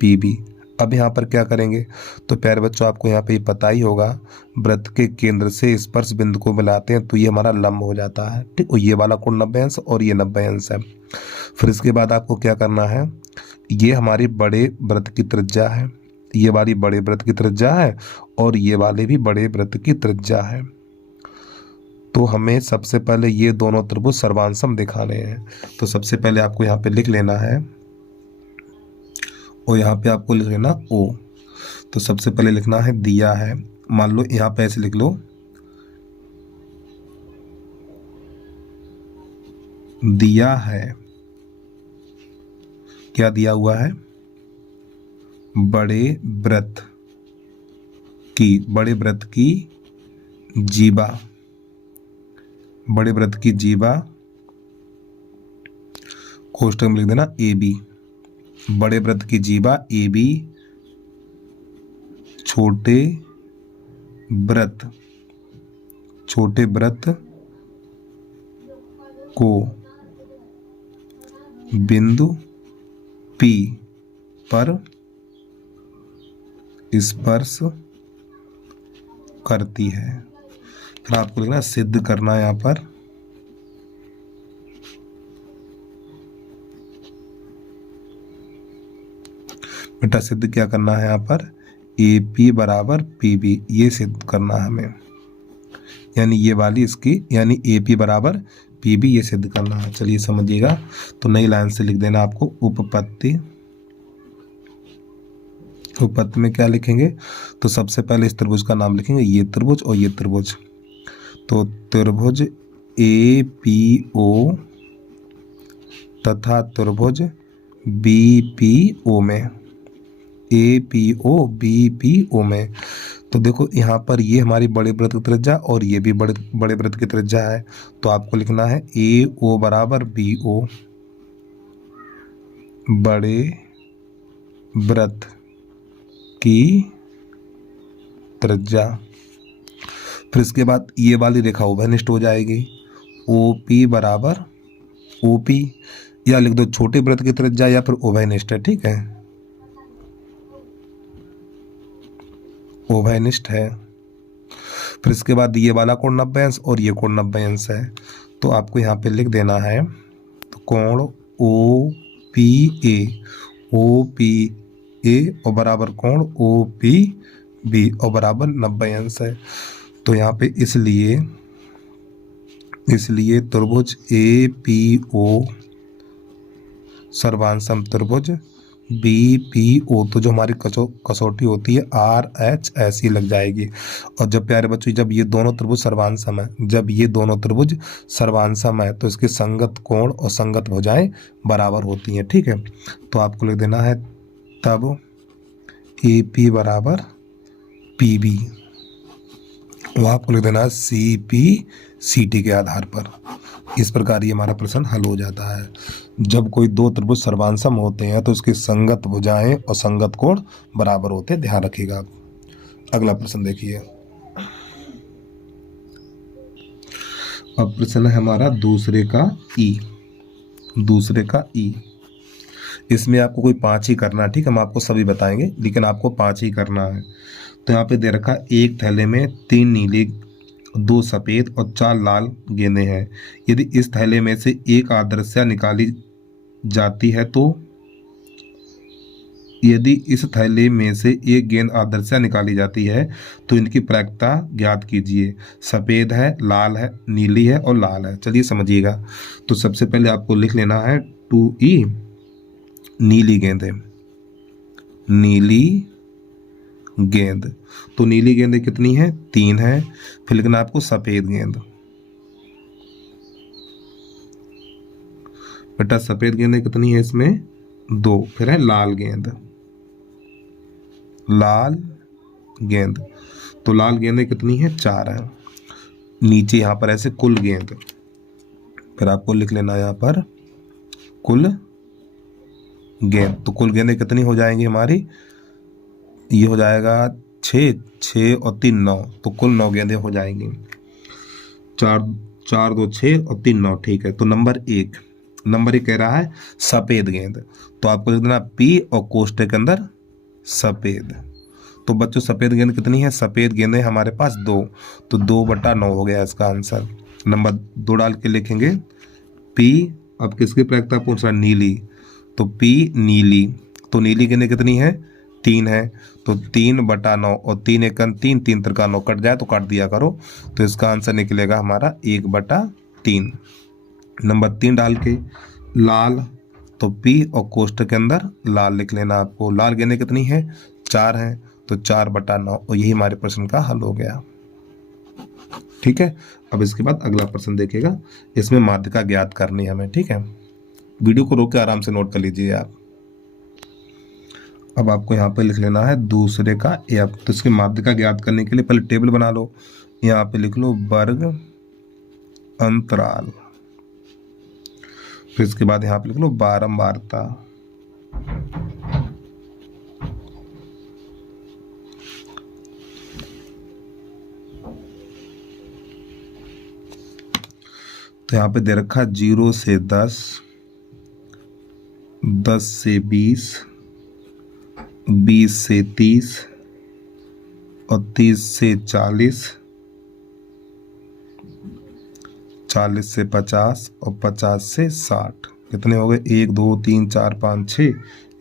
PB। अब यहाँ पर क्या करेंगे, तो प्यारे बच्चों आपको यहाँ पे पता ही होगा, वृत्त के केंद्र से स्पर्श बिंदु को मिलाते हैं तो ये हमारा लंब हो जाता है। ठीक, और ये वाला कोण 90 अंश और ये 90 अंश है। फिर इसके बाद आपको क्या करना है, ये हमारी बड़े वृत्त की त्रिज्या है, ये वाली बड़े वृत्त की त्रिज्या है और ये वाले भी बड़े वृत्त की त्रिज्या है। तो हमें सबसे पहले ये दोनों त्रिभुज सर्वांशम दिखाने हैं। तो सबसे पहले आपको यहाँ पे लिख लेना है और यहाँ पे आपको लिख लेना O। तो सबसे पहले लिखना है दिया है, मान लो यहाँ पे ऐसे लिख लो, दिया है, क्या दिया हुआ है, बड़े वृत्त की जीवा, बड़े वृत्त की जीवा कोष्ठक में लिख देना AB, बड़े वृत्त की जीवा AB छोटे वृत्त को बिंदु P पर स्पर्श करती है। फिर आपको लिखना सिद्ध करना है यहाँ पर बेटा, सिद्ध क्या करना है यहाँ पर, AP बराबर PB, ये सिद्ध करना है हमें, यानी ये वाली इसकी, यानी AP बराबर PB ये सिद्ध करना है। चलिए समझिएगा। तो नई लाइन से लिख देना आपको उपपत्ति। उपपत्ति में क्या लिखेंगे, तो सबसे पहले इस त्रिभुज का नाम लिखेंगे, ये त्रिभुज और ये त्रिभुज। तो त्रिभुज APO तथा त्रिभुज BPO में, APO BPO में। तो देखो यहाँ पर ये हमारी बड़े वृत्त की त्रिज्या और ये भी बड़े वृत्त की त्रिज्या है। तो आपको लिखना है AO बराबर BO, बड़े वृत्त की त्रिज्या। फिर इसके बाद ये वाली रेखा उभयनिष्ठ हो जाएगी, OP बराबर OP, या लिख दो छोटे वृत्त की त्रिज्या या फिर उभयनिष्ठ है। ठीक है, उभयनिष्ठ है। फिर इसके बाद ये वाला कोण 90 अंश और ये कोण 90 अंश है। तो आपको यहाँ पे लिख देना है, तो कोण OPA और बराबर कोण OPB और बराबर 90 अंश है। तो यहाँ पे इसलिए त्रिभुज APO सर्वांशम त्रिभुज BPO, तो जो हमारी कसौटी होती है RHS लग जाएगी। और जब प्यारे बच्चों जब ये दोनों त्रिभुज सर्वांसम है, जब ये दोनों त्रिभुज सर्वांसम है तो इसके संगत कोण और संगत भुजाएं बराबर होती हैं। ठीक है, तो आपको लिख देना है तब AP बराबर PB, वो आपको लिख देना है CP CT के आधार पर। इस प्रकार ये हमारा प्रश्न हल हो जाता है। जब कोई दो त्रिभुज सर्वांसम होते हैं तो इसकी संगत भुजाएं और संगत कोण बराबर होते हैं, ध्यान रखिएगा आप। अगला प्रश्न देखिए, अब प्रश्न है हमारा दूसरे का ई। इसमें आपको कोई 5 ही करना है। ठीक है, हम आपको सभी बताएंगे लेकिन आपको 5 ही करना है। तो यहाँ पे दे रखा एक थैले में 3 नीली, 2 सफ़ेद और 4 लाल गेंदें हैं। यदि इस थैले में से एक आदर्शा निकाली जाती है तो यदि इस थैले में से एक गेंद आदर्शा निकाली जाती है तो इनकी प्रायिकता ज्ञात कीजिए। सफ़ेद है, लाल है, नीली है और लाल है। चलिए समझिएगा। तो सबसे पहले आपको लिख लेना है 2E नीली गेंदें, नीली गेंद। तो नीली गेंदें कितनी है? 3 है। फिर लिखना आपको सफेद गेंद। बेटा सफेद गेंदें कितनी है इसमें? 2। फिर है लाल गेंद, लाल गेंद। तो लाल गेंदें कितनी है? 4 है। नीचे यहाँ पर ऐसे कुल गेंद, फिर आपको लिख लेना यहाँ पर कुल गेंद। तो कुल गेंदें कितनी हो जाएंगी हमारी? ये हो जाएगा 6, 6 और 3 9। तो कुल 9 गेंदें हो जाएंगी। 4 2 6 और 3 9। ठीक है, तो नंबर 1 कह रहा है सफ़ेद गेंद। तो आपको लिख देना P और कोष्टक के अंदर सफ़ेद। तो बच्चों सफ़ेद गेंद कितनी है? सफ़ेद गेंदें हमारे पास 2। तो 2/9 हो गया इसका आंसर। नंबर 2 डाल के लिखेंगे P। अब किसकी प्रायिकता पूछ रहा है? नीली। तो P नीली। तो नीली गेंदें कितनी है? 3 है। तो 3/9 और 3 1 3, 3 3 9 कट जाए तो काट दिया करो। तो इसका आंसर निकलेगा हमारा 1/3। नंबर 3 डाल के लाल। तो P और कोष्टक के अंदर लाल लिख लेना आपको। लाल गेंदें कितनी है? 4 है। तो 4/9 और यही हमारे प्रश्न का हल हो गया। ठीक है, अब इसके बाद अगला प्रश्न देखिएगा। इसमें माध्यिका ज्ञात करनी है हमें। ठीक है, वीडियो को रोक के आराम से नोट कर लीजिए आप। अब आपको यहाँ पे लिख लेना है दूसरे का एफ। तो इसकी माध्यिका ज्ञात करने के लिए पहले टेबल बना लो। यहाँ पे लिख लो वर्ग अंतराल, फिर इसके बाद यहाँ पे लिख लो बारंबारता। तो यहाँ पे दे रखा 0 से 10, 10 से 20, 20 से 30 और 30 से 40, 40 से 50 और 50 से 60। कितने हो गए? 1 2 3 4 5 6,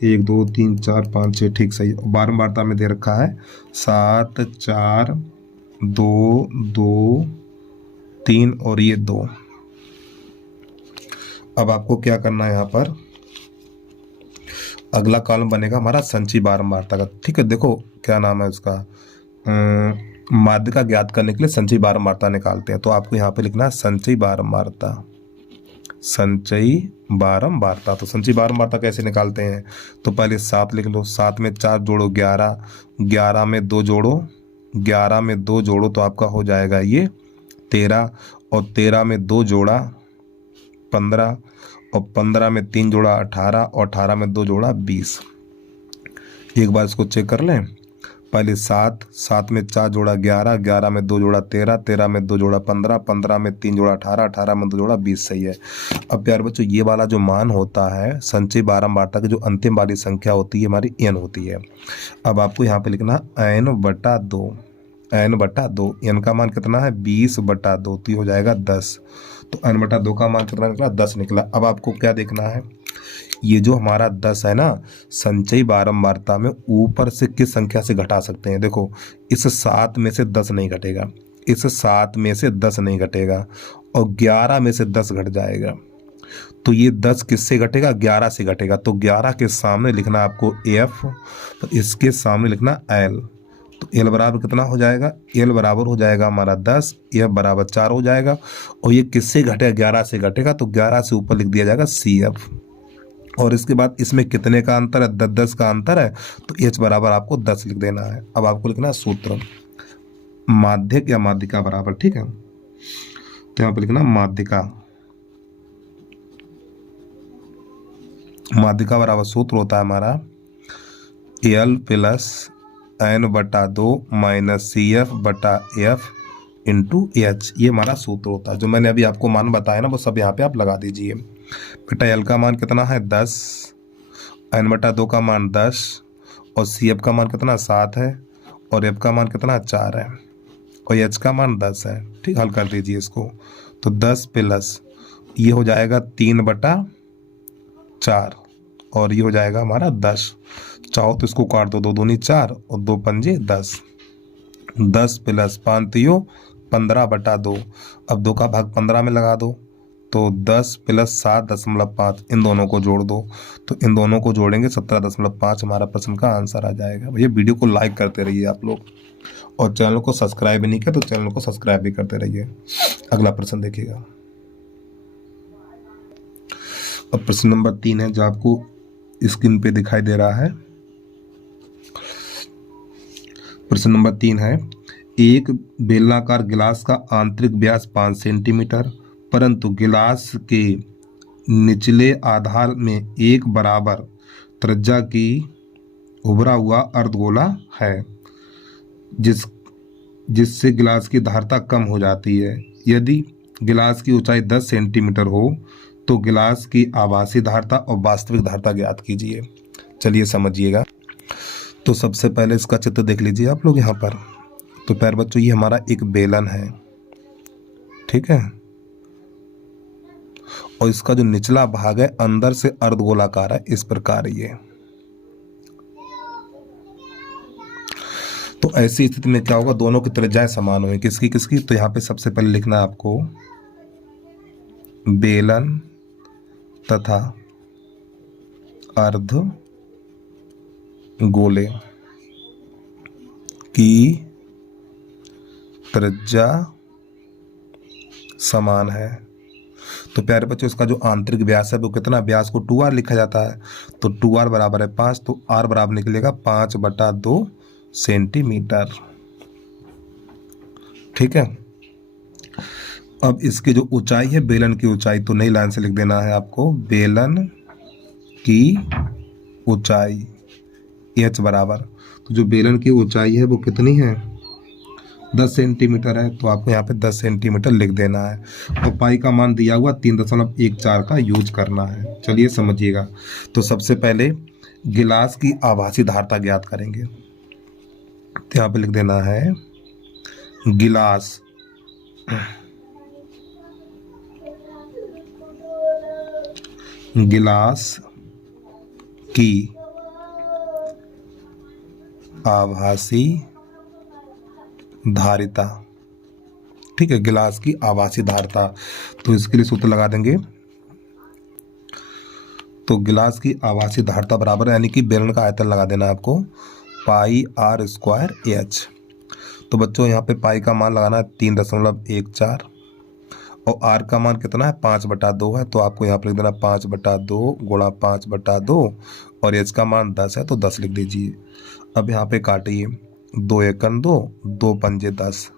1 2 3 4 5 6। ठीक सही। और बारंबारता में दे रखा है 7 4 2 2 3 और ये 2। अब आपको क्या करना है? यहाँ पर अगला कॉलम बनेगा हमारा संचयी बारंबारता का। ठीक है, देखो क्या नाम है उसका, माध्यिका ज्ञात करने के लिए संचयी बारंबारता निकालते हैं। तो आपको यहाँ पे लिखना है संचयी बारंबारता, संचयी बारंबारता। तो संचयी बारंबारता कैसे निकालते हैं? तो पहले 7 लिख लो। 7 में 4 जोड़ो 11, 11 में 2 जोड़ो, 11 में 2 जोड़ो तो आपका हो जाएगा ये 13, और 13 में 2 जोड़ा 15, और 15 में 3 जोड़ा 18, और 18 में 2 जोड़ा 20। एक बार इसको चेक कर लें। पहले 7, 7 में 4 जोड़ा 11, 11 में 2 जोड़ा 13, 13 में 2 जोड़ा 15, 15 में 3 जोड़ा 18, 18 में 2 जोड़ा 20। सही है। अब प्यारे बच्चों ये वाला जो मान होता है संचयी बारंबारता की, जो अंतिम वाली संख्या होती है हमारी n होती है। अब आपको यहाँ पे लिखना n/2, n/2। n का मान कितना है? 20/2। तो हो जाएगा 10। तो n/2 का मान कितना निकला? 10 निकला। अब आपको क्या देखना है? ये जो हमारा 10 है ना, संचयी बारंबारता में ऊपर से किस संख्या से घटा सकते हैं? देखो इस 7 में से 10 नहीं घटेगा, इस 7 में से 10 नहीं घटेगा, और 11 में से 10 घट जाएगा। तो ये 10 किससे घटेगा, 11 से घटेगा। तो 11 के सामने लिखना आपको एफ, तो इसके सामने लिखना एल। तो एल बराबर कितना हो जाएगा, एल बराबर हो जाएगा हमारा 10, एफ बराबर 4 हो जाएगा। और ये किससे घटेगा, 11 से घटेगा, तो 11 से ऊपर लिख दिया जाएगा सी एफ। और इसके बाद इसमें कितने का अंतर है, 10 का अंतर है, तो एच बराबर आपको 10 लिख देना है। अब आपको लिखना है सूत्र माध्यक या माध्यिका बराबर, ठीक है। तो यहाँ पर लिखना माध्यिका, माध्यिका बराबर सूत्र होता है हमारा एल प्लस एन बटा 2 माइनस सी एफ बटा एफ इंटू एच। ये हमारा सूत्र होता है। जो मैंने अभी आपको मान बताया ना वो सब यहाँ पे आप लगा दीजिए। बेटा एल का मान कितना है 10, एन बटा 2 का मान 10, और सी एफ का मान कितना 7 है, और एफ का मान कितना 4 है, और एच का मान 10 है। ठीक, हल कर दीजिए इसको। तो 10 प्लस ये हो जाएगा 3 बटा 4, और ये हो जाएगा हमारा 10। चाहो तो इसको काट दो, 2 दूनी 4 और 2 पंजे 10। 10 प्लस 5 तियो 15 बटा 2। अब 2 का भाग 15 में लगा दो, तो 10 प्लस 7.5, इन दोनों को जोड़ दो। तो इन दोनों को जोड़ेंगे 17.5 हमारा प्रश्न का आंसर आ जाएगा। भैया वीडियो को लाइक करते रहिए आप लोग, और चैनल को सब्सक्राइब नहीं किया तो चैनल को सब्सक्राइब भी करते रहिए। अगला प्रश्न देखिएगा। अब प्रश्न नंबर 3 है जो आपको स्क्रीन पे दिखाई दे रहा है। प्रश्न नंबर 3 है, एक बेलनाकार गिलास का आंतरिक व्यास 5 सेंटीमीटर, परंतु गिलास के निचले आधार में एक बराबर त्रिज्या की उभरा हुआ अर्धगोला है, जिससे गिलास की धारता कम हो जाती है। यदि गिलास की ऊंचाई 10 सेंटीमीटर हो तो गिलास की आभासी धारता और वास्तविक धारता ज्ञात कीजिए। चलिए समझिएगा। तो सबसे पहले इसका चित्र देख लीजिए आप लोग यहाँ पर। तो प्यारे बच्चों ये हमारा एक बेलन है, ठीक है, और इसका जो निचला भाग है अंदर से अर्धगोलाकार है, इस प्रकार ये। तो ऐसी स्थिति में क्या होगा, दोनों की त्रिज्याएं समान होंगी। किसकी किसकी, तो यहाँ पे सबसे पहले लिखना है आपको बेलन तथा अर्ध गोले की त्रिज्या समान है। तो प्यारे बच्चों इसका जो आंतरिक व्यास है वो कितना, व्यास को 2r लिखा जाता है, तो 2r बराबर है 5, तो r बराबर निकलेगा 5 बटा 2 सेंटीमीटर। ठीक है। अब इसकी जो ऊंचाई है बेलन की ऊंचाई, तो नई लाइन से लिख देना है आपको बेलन की ऊंचाई h बराबर, तो जो बेलन की ऊंचाई है वो कितनी है 10 सेंटीमीटर है, तो आपको यहाँ पे 10 सेंटीमीटर लिख देना है। और पाई का मान दिया हुआ 3.14 का यूज करना है। चलिए समझिएगा। तो सबसे पहले गिलास की आभासी धारता ज्ञात करेंगे। तो यहाँ पे लिख देना है गिलास की आभासी धारिता। ठीक है, गिलास की आभासी धारिता। तो इसके लिए सूत्र लगा देंगे। तो गिलास की आभासी धारिता बराबर यानी कि बेलन का आयतन लगा देना है आपको पाई r स्क्वायर एच। तो बच्चों यहाँ पे पाई का मान लगाना है 3.14 और r का मान कितना है 5/2 है, तो आपको यहाँ पर लिख देना 5/2 गुणा 5/2 और h का मान 10 है, तो 10 लिख दीजिए। अब यहाँ पे काटिए 2 एकन 2, 2 पंजे 10।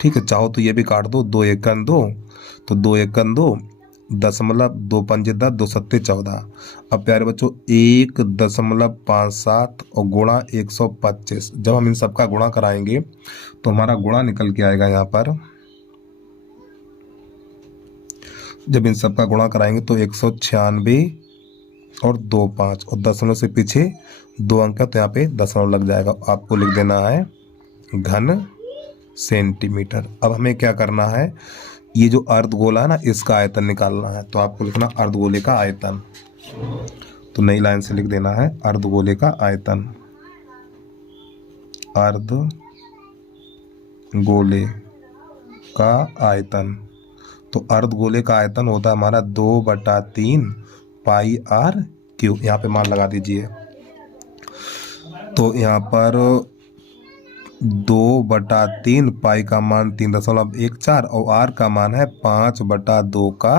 ठीक है, चाहो तो ये भी काट दो 2 एकन 2, तो 2 एकन 2 2 पंजे 10, 2 सत्ते 14। अब प्यारे बच्चों 1.57 और गुणा 125, जब हम इन सबका गुणा कराएंगे तो हमारा गुणा निकल के आएगा। यहाँ पर जब इन सबका गुणा कराएंगे तो 196 और 25 और दशमलव से पीछे 2 अंक है, तो यहाँ पे दशमलव लग जाएगा। आपको लिख देना है घन सेंटीमीटर। अब हमें क्या करना है, ये जो अर्धगोला है ना इसका आयतन निकालना है, तो आपको लिखना अर्धगोले का आयतन। तो नई लाइन से लिख देना है अर्धगोले का आयतन। अर्धगोले का आयतन, तो अर्धगोले का आयतन होता है हमारा 2/3 पाई आर क्यू। यहाँ पे मान लगा दीजिए। तो यहाँ पर 2/3 पाई का मान 3.14 और आर का मान है 5/2 का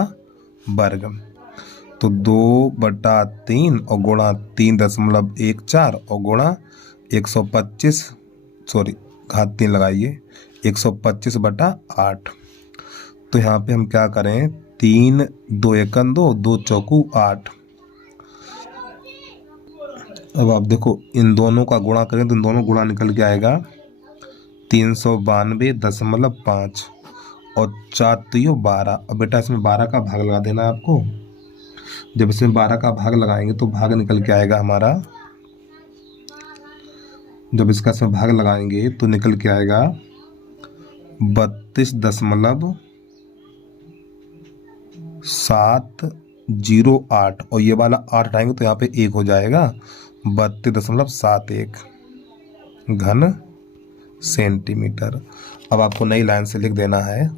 वर्ग। तो 2/3 और गुणा 3.14 और गुणा 125, सॉरी घात 3 लगाइए, 125/8। तो यहाँ पे हम क्या करें, 3 2 एकन 2, 2 चौकू 8। अब आप देखो इन दोनों का गुणा करें तो इन दोनों गुणा निकल के आएगा 392.5 और 4 तो ये 12। अब बेटा इसमें 12 का भाग लगा देना है आपको। जब इसमें 12 का भाग लगाएंगे तो भाग निकल के आएगा हमारा, जब इसका इसमें भाग लगाएंगे तो निकल के आएगा 32.708 और ये वाला 8 हटाएंगे तो यहाँ पे 1 हो जाएगा, 32.71 घन सेंटीमीटर। अब आपको नई लाइन से लिख देना है,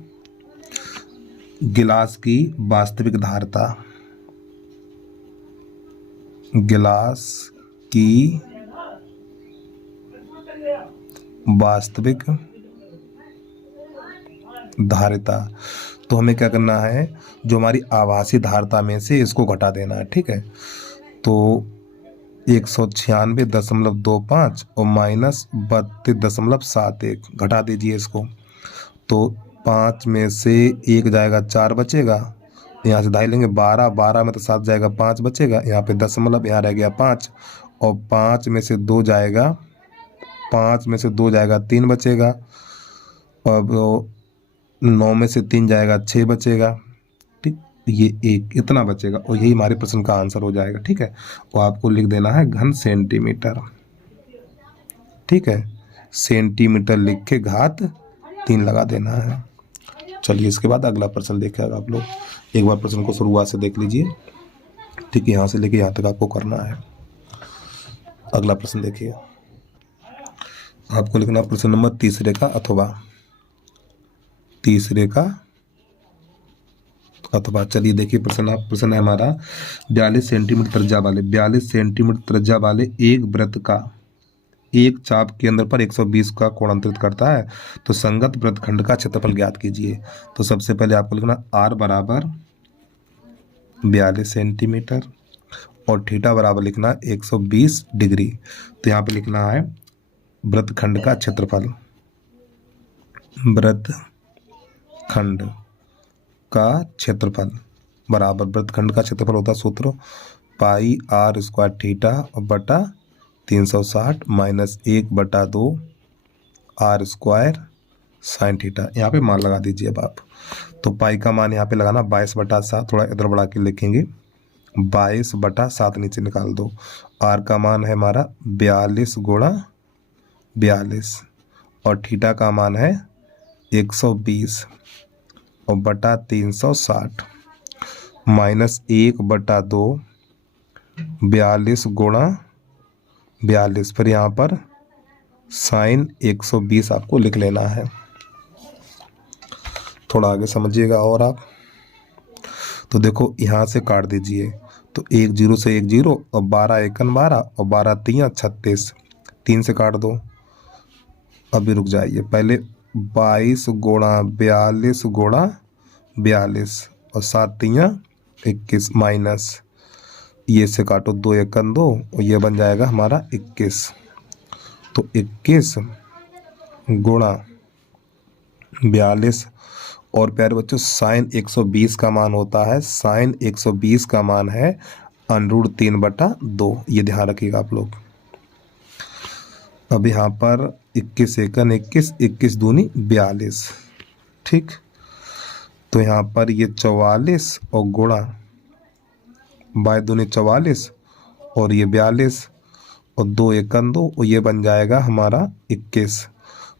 गिलास की वास्तविक धारता, गिलास की वास्तविक धारिता। तो हमें क्या करना है, जो हमारी आभासी धारता में से इसको घटा देना है, ठीक है। तो 196.25 और माइनस 32.71 घटा दीजिए इसको। तो 5 में से 1 जाएगा, 4 बचेगा, यहाँ से दाई लेंगे 12, 12 में तो 7 जाएगा, 5 बचेगा, यहाँ पे दशमलव, यहाँ रह गया 5 और 5 में से 2 जाएगा, 5 में से 2 जाएगा, 3 बचेगा, अब 9 में से 3 जाएगा, 6 बचेगा, ठीक, ये 1 इतना बचेगा और यही हमारे प्रश्न का आंसर हो जाएगा, ठीक है। और आपको लिख देना है घन सेंटीमीटर, ठीक है, सेंटीमीटर लिख के घात 3 लगा देना है। चलिए इसके बाद अगला प्रश्न देखिएगा आप लोग, एक बार प्रश्न को शुरुआत से देख लीजिए, ठीक है, यहाँ से लेके यहाँ तक आपको करना है। अगला प्रश्न देखिए, आपको लिखना प्रश्न नंबर तीसरे का अथवा, तीसरे का अथवा। चलिए देखिए प्रश्न है हमारा 42 सेंटीमीटर त्रिज्या वाले, 42 सेंटीमीटर त्रिज्या वाले एक वृत्त का एक चाप केंद्र पर 120 का कोणांतरित करता है, तो संगत वृत्तखंड का क्षेत्रफल ज्ञात कीजिए। तो सबसे पहले आपको लिखना r बराबर 42 सेंटीमीटर और थीटा बराबर लिखना 120 डिग्री। तो यहाँ पे लिखना है वृत्तखंड का क्षेत्रफल, वृत्तखंड का क्षेत्रफल बराबर, वृत्तखंड का क्षेत्रफल होता है सूत्र पाई r स्क्वायर थीटा बटा 360 minus 1/2 r square sine theta. यहाँ पे मान लगा दीजिए अब आप। तो पाई का मान यहाँ पे लगाना 22/7, थोड़ा इधर बढ़ा के लिखेंगे 22/7 नीचे निकाल दो। r का मान है हमारा 42 गुणा 42 और थीटा का मान है 120 और बटा 360 माइनस 1/2 42 गुणा 42, फिर यहाँ पर साइन 120 आपको लिख लेना है। थोड़ा आगे समझिएगा और आप, तो देखो यहाँ से काट दीजिए, तो 1 0 से 1 0 और 12 एकन 12 और 12 3 36, 3 से काट दो। अभी रुक जाइए, पहले 22 गुणा 42 गुणा 42 और 7 3 21 माइनस ये से काटो, 2 एकन 2 और ये बन जाएगा हमारा 21। तो 21 गुणा 42 और प्यारे बच्चों साइन 120 का मान होता है, साइन 120 का मान है √3/2, ये ध्यान रखिएगा आप लोग। अब यहाँ पर 21 एकन 21, 21 दूनी 42, ठीक। तो यहाँ पर ये 44 और गुणा 22 दूनी 44 और ये 42 और 2 एकन 2 और ये बन जाएगा हमारा 21।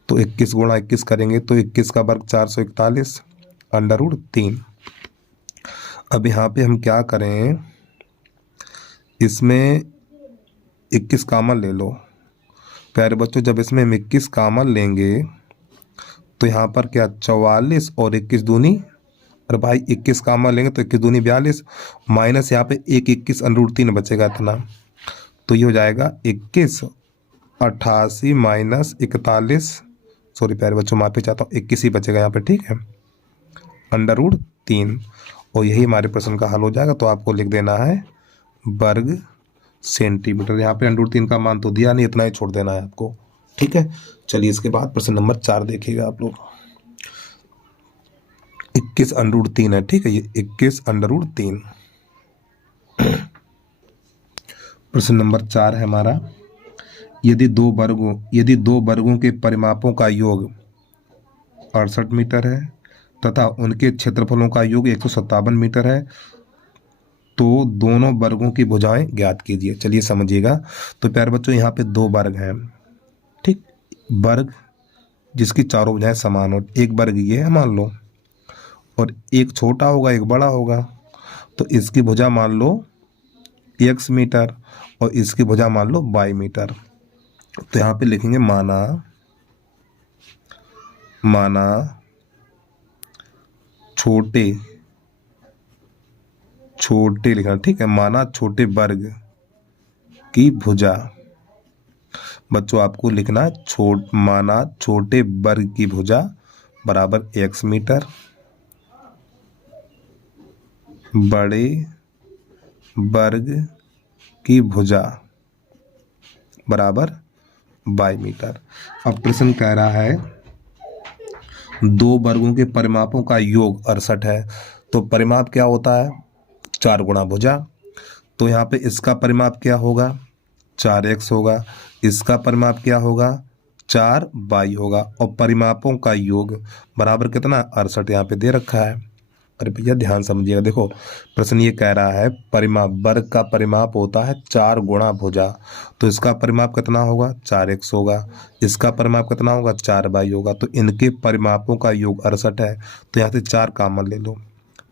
तो 21 गुणा 21 करेंगे तो 21 का वर्ग 441 √3। अब यहाँ पे हम क्या करें, इसमें 21 कॉमन ले लो प्यारे बच्चों। जब इसमें हम 21 कॉमन लेंगे तो यहाँ पर क्या 44 और 21 दूनी अरे भाई 21 कॉमन लेंगे तो 21 दूनी 42 माइनस यहाँ पे 21 √3 बचेगा इतना, तो ये हो जाएगा 21 88 माइनस 41, सॉरी प्यारे बच्चों माफी चाहता हूँ, 21 ही बचेगा यहाँ पे, ठीक है, √3, और यही हमारे प्रश्न का हल हो जाएगा। तो आपको लिख देना है वर्ग सेंटीमीटर। यहाँ पे √3 का मान तो दिया नहीं, इतना ही छोड़ देना है आपको, ठीक है। चलिए इसके बाद प्रश्न नंबर 4 देखिएगा आप लोग। 21 √3 है, ठीक है, ये 21 √3। प्रश्न नंबर 4 है हमारा, यदि दो वर्गों के परिमापों का योग 68 मीटर है तथा उनके क्षेत्रफलों का योग 157 मीटर है, तो दोनों वर्गों की भुजाएं ज्ञात कीजिए। चलिए समझिएगा। तो प्यारे बच्चों यहाँ पे दो वर्ग हैं, ठीक, वर्ग जिसकी चारों भुजाएं समान हो, एक वर्ग ये है मान लो, और एक छोटा होगा एक बड़ा होगा, तो इसकी भुजा मान लो x मीटर और इसकी भुजा मान लो y मीटर। तो यहाँ पे लिखेंगे माना छोटे लिखना, ठीक है, माना छोटे वर्ग की भुजा, बच्चों आपको लिखना है माना छोटे वर्ग की भुजा बराबर x मीटर, बड़े वर्ग की भुजा बराबर y मीटर। अब प्रश्न कह रहा है दो वर्गों के परिमापों का योग 68 है, तो परिमाप क्या होता है 4 गुणा भुजा, तो यहाँ पे इसका परिमाप क्या होगा 4x होगा, इसका परिमाप क्या होगा 4y होगा, और परिमापों का योग बराबर कितना 68 यहाँ पे दे रखा है। अरे भैया ध्यान समझिएगा, देखो प्रश्न ये कह रहा है परिमाप, वर्ग का परिमाप होता है 4 गुणा भुजा, तो इसका परिमाप कितना होगा 4x होगा, इसका परिमाप कितना होगा 4y होगा, तो इनके परिमापों का योग 68 है, तो यहाँ से 4 कॉमन ले लो,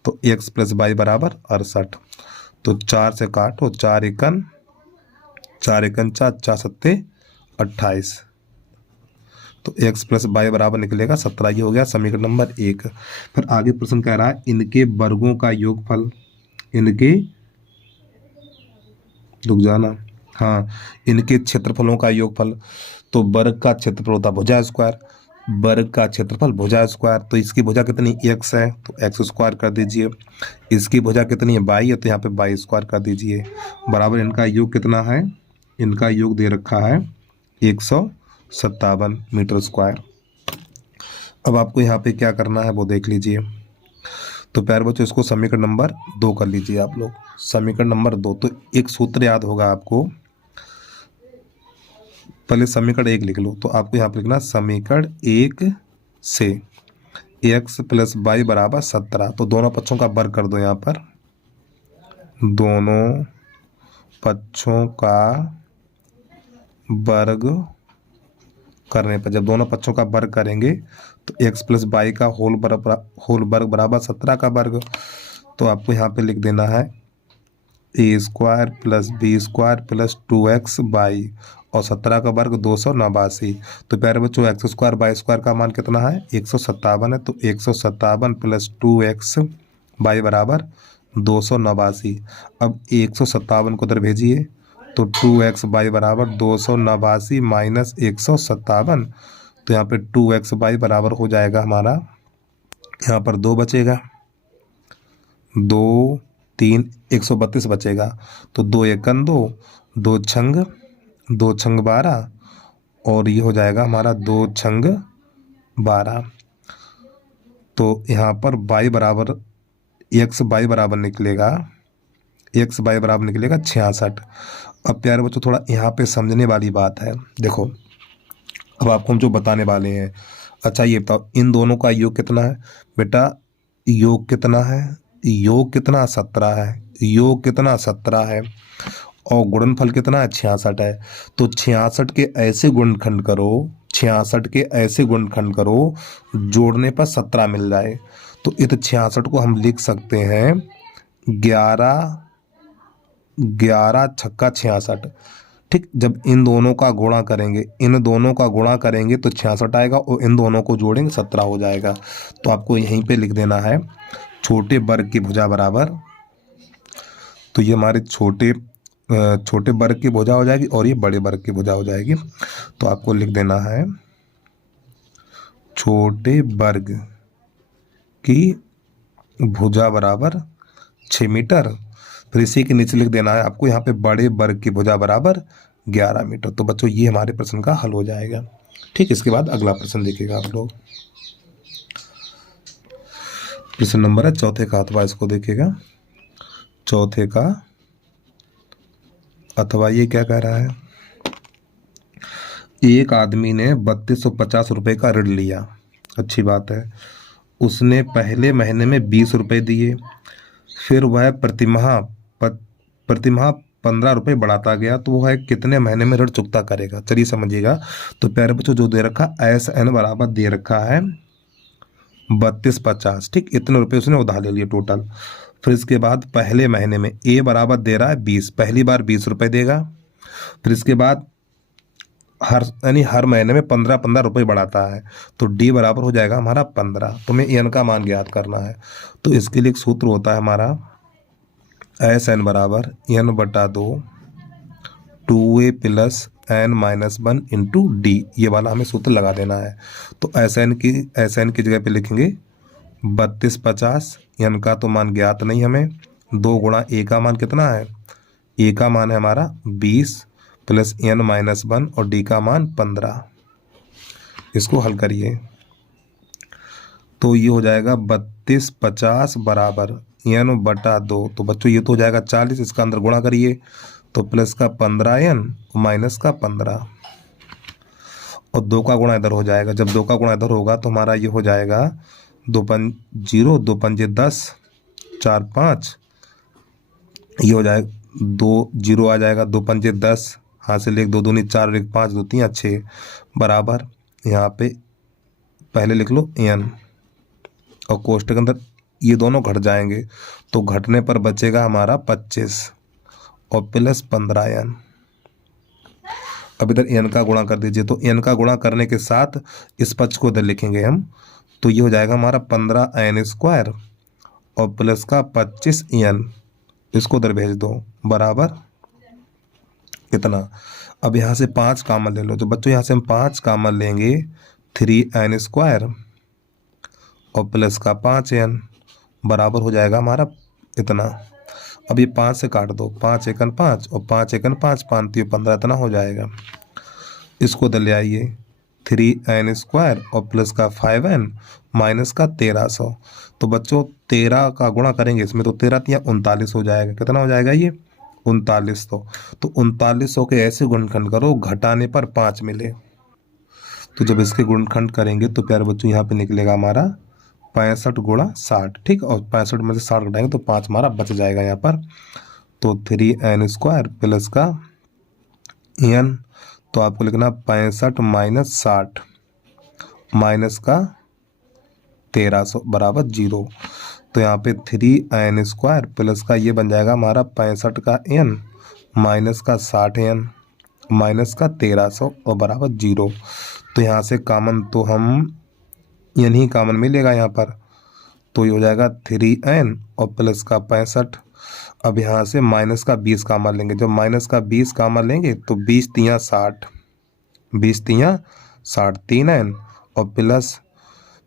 तो x + y बराबर 68, तो 4 से काटो, 4 एकन 4 7 28, तो x + y बराबर निकलेगा 17। ये हो गया समीकरण नंबर 1। फिर आगे प्रश्न कह रहा है इनके वर्गों का योगफल, इनके क्षेत्रफलों का योगफल, तो वर्ग का क्षेत्रफल होता है भुजा स्क्वायर, वर्ग का क्षेत्रफल भुजा स्क्वायर, तो इसकी भुजा कितनी x है तो x स्क्वायर कर दीजिए, इसकी भुजा कितनी है y है तो यहाँ पे y स्क्वायर कर दीजिए, बराबर इनका योग कितना है, इनका योग दे रखा है 157 मीटर स्क्वायर। अब आपको यहाँ पे क्या करना है वो देख लीजिए। तो प्यारे बच्चों इसको समीकरण नंबर 2 कर लीजिए आप लोग, समीकरण नंबर 2। तो एक सूत्र याद होगा आपको, पहले समीकरण 1 लिख लो, तो आपको यहाँ पे लिखना समीकरण 1 से x + y बराबर 17, तो दोनों पक्षों का वर्ग कर दो, यहाँ पर दोनों पक्षों का वर्ग करने पर, जब दोनों पक्षों का वर्ग करेंगे तो x + y का होल वर्ग बराबर 17 का वर्ग, तो आपको यहाँ पे लिख देना है a² + b² + 2xy और 17 का वर्ग 289। तो प्यारे बच्चों x² y² का मान कितना है 157 है, तो 157 + 2xy बराबर 289। अब 157 को उधर भेजिए, तो 2xy बराबर 289 माइनस 157, तो यहाँ पे 2xy बराबर हो जाएगा हमारा, यहाँ पर 2 बचेगा, 2 3 132 बचेगा, तो 2 एकन 2, 2 छंग 12, और ये हो जाएगा हमारा 2 छंग 12, तो यहाँ पर y बराबर xy बराबर निकलेगा 66। अब प्यारे बच्चों थोड़ा यहाँ पे समझने वाली बात है, देखो अब आपको हम जो बताने वाले हैं। अच्छा ये बताओ इन दोनों का योग कितना है बेटा, योग कितना है, योग कितना 17 है, योग कितना 17 है, और गुणनफल कितना है 66 है। तो 66 के ऐसे गुणनखंड करो, 66 के ऐसे गुणनखंड करो जोड़ने पर 17 मिल जाए, तो इस 66 को हम लिख सकते हैं 11 छक्का 66, ठीक। जब इन दोनों का गुणा करेंगे तो 66 आएगा, और इन दोनों को जोड़ेंगे 17 हो जाएगा। तो आपको यहीं पे लिख देना है छोटे वर्ग की भुजा बराबर, तो ये हमारे छोटे वर्ग की भुजा हो जाएगी और ये बड़े वर्ग की भुजा हो जाएगी। तो आपको लिख देना है छोटे वर्ग की भुजा बराबर 6 मीटर। फिर इसी के नीचे लिख देना है आपको यहाँ पे बड़े वर्ग की भुजा बराबर 11 मीटर। तो बच्चों ये हमारे प्रश्न का हल हो जाएगा। ठीक, इसके बाद अगला प्रश्न देखिएगा आप लोग। प्रश्न नंबर है चौथे का अथवा, इसको देखिएगा। चौथे का अथवा ये क्या कह रहा है, एक आदमी ने 3250 रुपये का ऋण लिया। अच्छी बात है। उसने पहले महीने में 20 रुपये दिए, फिर वह प्रतिमाह 15 रुपये बढ़ाता गया, तो वह कितने महीने में ऋण चुकता करेगा। चलिए समझिएगा। तो प्यारे बच्चों जो दे रखा SN बराबर दे रखा है 3250। ठीक, इतने रुपये उसने उधार ले लिए टोटल। फिर इसके बाद पहले महीने में A बराबर दे रहा है 20, पहली बार 20 रुपये देगा। फिर इसके बाद हर महीने में 15 रुपये बढ़ाता है, तो D बराबर हो जाएगा हमारा 15। तो हमें N का मान ज्ञात करना है। तो इसके लिए एक सूत्र होता है हमारा SN बराबर N/2 2A plus N-1 into D। ये वाला हमें सूत्र लगा देना है। तो SN की जगह पे लिखेंगे 3250। N का तो मान ज्ञात नहीं हमें, 2 गुणा A का मान कितना है, A का मान है हमारा 20 प्लस N-1 और D का मान 15। इसको हल करिए तो ये हो जाएगा 3250 बराबर N/2। तो बच्चों ये तो हो जाएगा 40, इसका अंदर गुणा करिए तो प्लस का 15N माइनस का 15 और 2 का गुणा इधर हो जाएगा। जब 2 का गुणा इधर होगा तो हमारा ये हो जाएगा 2 0 2 5 10 4 5, ये हो जाएगा 2 0 आ जाएगा, 2 5 10, हाथ से ले 2 दूनी 4 1 5 2 3 6 बराबर, यहाँ पे पहले लिख लो N और कोष्टक के अंदर ये दोनों घट जाएंगे, तो घटने पर बचेगा हमारा 25 और प्लस 15N। अब इधर N का गुणा कर दीजिए, तो N का गुणा करने के साथ इस पक्ष को इधर लिखेंगे हम, तो ये हो जाएगा हमारा 15N² और प्लस का 25N। इसको उधर भेज दो बराबर कितना। अब यहाँ से 5 कॉमन ले लो, तो बच्चों यहाँ से हम 5 कॉमन लेंगे 3N² और प्लस का 5N बराबर हो जाएगा हमारा इतना। अब ये 5 से काट दो, 5 एकन 5 और 5 एकन 5, 5 3 15, इतना हो जाएगा। इसको उधर ले आइए 3N² और प्लस का 5N माइनस का 1300। तो बच्चों 13 का गुणा करेंगे इसमें, तो 13 3 39 हो जाएगा। कितना हो जाएगा ये 3900। तो 3900 के ऐसे गुणनखंड करो घटाने पर 5 मिले। तो जब इसके गुणनखंड करेंगे तो प्यारे बच्चों यहाँ पे निकलेगा हमारा 65 गुणा 60। ठीक, और 65 में से 60 घटाएंगे तो 5 हमारा बच जाएगा यहाँ पर। तो 3N² प्लस का N, तो आपको लिखना 65 माइनस 60 माइनस का 1300 बराबर 0। तो यहाँ पे 3N² प्लस का ये बन जाएगा हमारा 65 का N माइनस का 60N माइनस का 1300 और बराबर 0। तो यहाँ से कॉमन तो हम N ही कॉमन मिलेगा यहाँ पर, तो ये हो जाएगा 3N और प्लस का 65। अब यहाँ से माइनस का 20 कॉमन लेंगे। जब माइनस का 20 कॉमन लेंगे तो 20 3 60, 20 3 60 3N और प्लस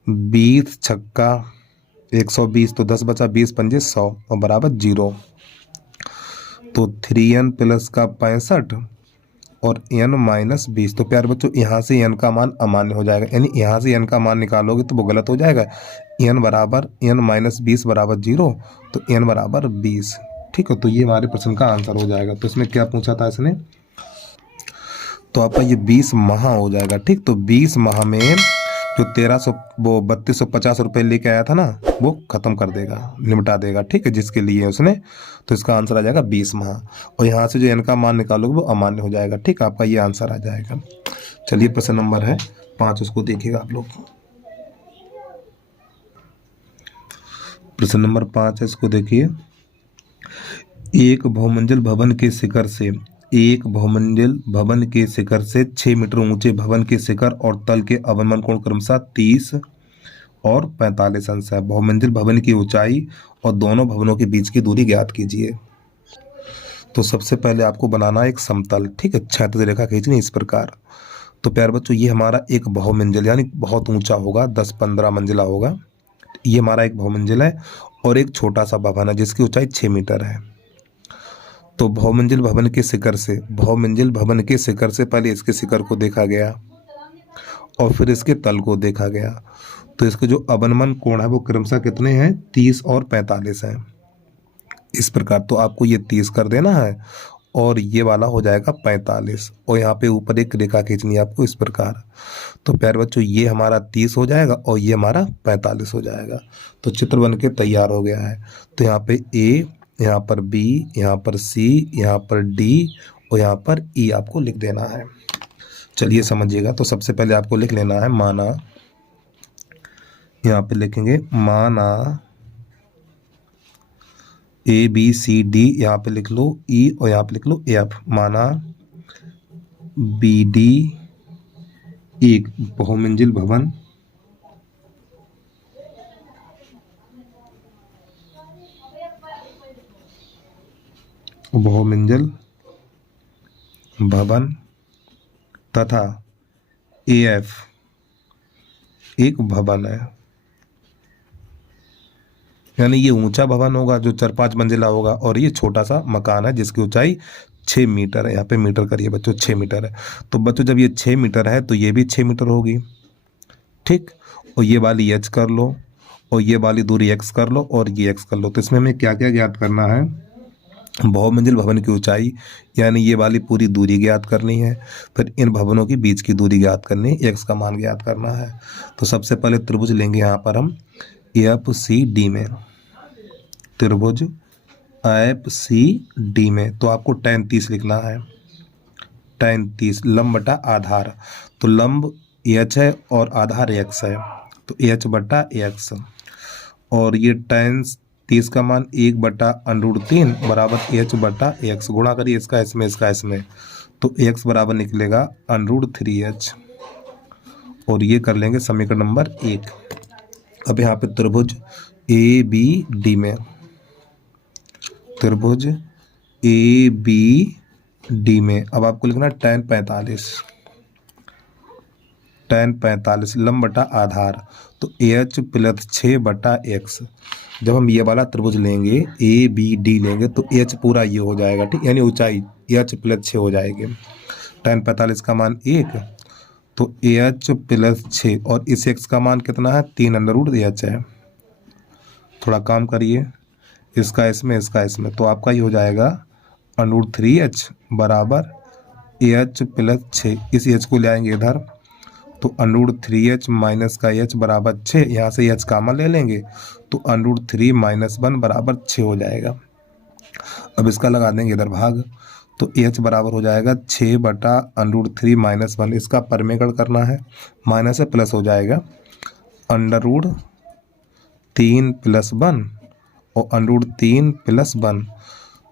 20 छक्का 120, तो 10 बचा, 20 पंजे 100 और बराबर 0। तो 3N प्लस का 65 और N माइनस 20। तो प्यारे बच्चों यहाँ से N का मान अमान्य हो जाएगा, यानी यहाँ से N का मान निकालोगे तो वो गलत हो जाएगा। N बराबर N माइनस 20 बराबर 0, तो N बराबर 20। ठीक है, तो ये हमारे प्रश्न का आंसर हो जाएगा। तो इसमें क्या पूछा था इसने, तो आपका ये 20 माह हो जाएगा। ठीक, तो 20 माह में जो 3250 रुपये लेके आया था ना, वो ख़त्म कर देगा, निपटा देगा। ठीक है, जिसके लिए उसने, तो इसका आंसर आ जाएगा 20 माह। और यहाँ से जो N का मान निकालोगे वो अमान्य हो जाएगा। ठीक, आपका ये आंसर आ जाएगा। चलिए प्रश्न नंबर है 5, उसको देखिएगा आप लोग। प्रश्न नंबर 5 है, इसको देखिए। एक बहुमंजिल भवन के शिखर से 6 मीटर ऊंचे भवन के शिखर और तल के अवनमन कोण क्रमशः 30 और 45 अंश है। बहुमंजिल भवन की ऊंचाई और दोनों भवनों के बीच की दूरी ज्ञात कीजिए। तो सबसे पहले आपको बनाना है एक समतल, ठीक है, क्षैतिज रेखा खींचनी इस प्रकार। तो प्यारे बच्चों ये हमारा एक बहुमंजिल यानी बहुत ऊंचा होगा, 10-15 मंजिला होगा। ये हमारा एक बहुमंजिल है और एक छोटा सा भवन है जिसकी ऊंचाई 6 मीटर है। तो बहुमंजिल भवन के शिखर से, बहुमंजिल भवन के शिखर से पहले इसके शिखर को देखा गया और फिर इसके तल को देखा गया। तो इसके जो अवनमन कोण है वो क्रमशः कितने हैं, 30 और 45 हैं इस प्रकार। तो आपको ये 30 कर देना है और ये वाला हो जाएगा 45 और यहाँ पे ऊपर एक रेखा खींचनी है आपको इस प्रकार। तो प्यारे बच्चों ये हमारा 30 हो जाएगा और ये हमारा 45 हो जाएगा। तो चित्र बन के तैयार हो गया है। तो यहाँ पे ए, यहाँ पर बी, यहाँ पर सी, यहाँ पर डी और यहाँ पर ई आपको लिख देना है। चलिए समझिएगा। तो सबसे पहले आपको लिख लेना है माना, यहाँ पे लिखेंगे माना ए बी सी डी, यहाँ पे लिख लो ई और यहाँ पे लिख लो एफ। माना बी डी एक बहुमंजिल भवन भवन तथा एएफ एक भवन है। यानी ये ऊंचा भवन होगा जो 4-5 मंजिला होगा और ये छोटा सा मकान है जिसकी ऊंचाई 6 मीटर है। यहाँ पे मीटर करिए बच्चों, 6 मीटर है। तो बच्चों जब ये 6 मीटर है तो ये भी 6 मीटर होगी, ठीक। और ये वाली एच कर लो और ये वाली दूरी एक्स कर लो और ये एक्स कर लो। तो इसमें हमें क्या क्या ज्ञात करना है, बहुमंजिल भवन की ऊंचाई यानी ये वाली पूरी दूरी ज्ञात करनी है, फिर इन भवनों के बीच की दूरी ज्ञात करनी है, एक्स का मान ज्ञात करना है। तो सबसे पहले त्रिभुज लेंगे यहाँ पर हम एफ सी डी में, त्रिभुज एफ सी डी में। तो आपको tan 30 लिखना है, tan 30 लंब बटा आधार। तो लंब एच है और आधार एक्स है, तो एच बटा एक्स। और ये tan 30 का मान 1/√3 बराबर एच बटा एक्स। गुणा करिए इसका इसमें, इसका इसमें, तो एक्स बराबर निकलेगा √3h। और ये कर लेंगे समीकरण नंबर 1। अब यहाँ पे त्रिभुज ए बी डी में, त्रिभुज ए बी डी में अब आपको लिखना tan 45, tan 45 लंब बटा आधार। तो एच प्लस 6 बटा एक्स। जब हम ये वाला त्रिभुज लेंगे ए बी डी लेंगे तो एच पूरा ये हो जाएगा, ठीक, यानी ऊंचाई एच प्लस 6 हो जाएगी। tan 45 का मान 1 तो एच प्लस 6 और इस एक्स का मान कितना है, 3√h है। थोड़ा काम करिए, इसका इसमें, इसका इसमें, तो आपका ये हो जाएगा √3h बराबर एच प्लस 6। इस एच को ले आएंगे इधर तो √3h माइनस का h बराबर 6। यहाँ से h कॉमन ले लेंगे तो √3 - 1 बराबर 6 हो जाएगा। अब इसका लगा देंगे इधर भाग, तो h बराबर हो जाएगा 6 बटा √3 - 1। इसका परमेगण करना है, माइनस से प्लस हो जाएगा √3 + 1 और √3 + 1,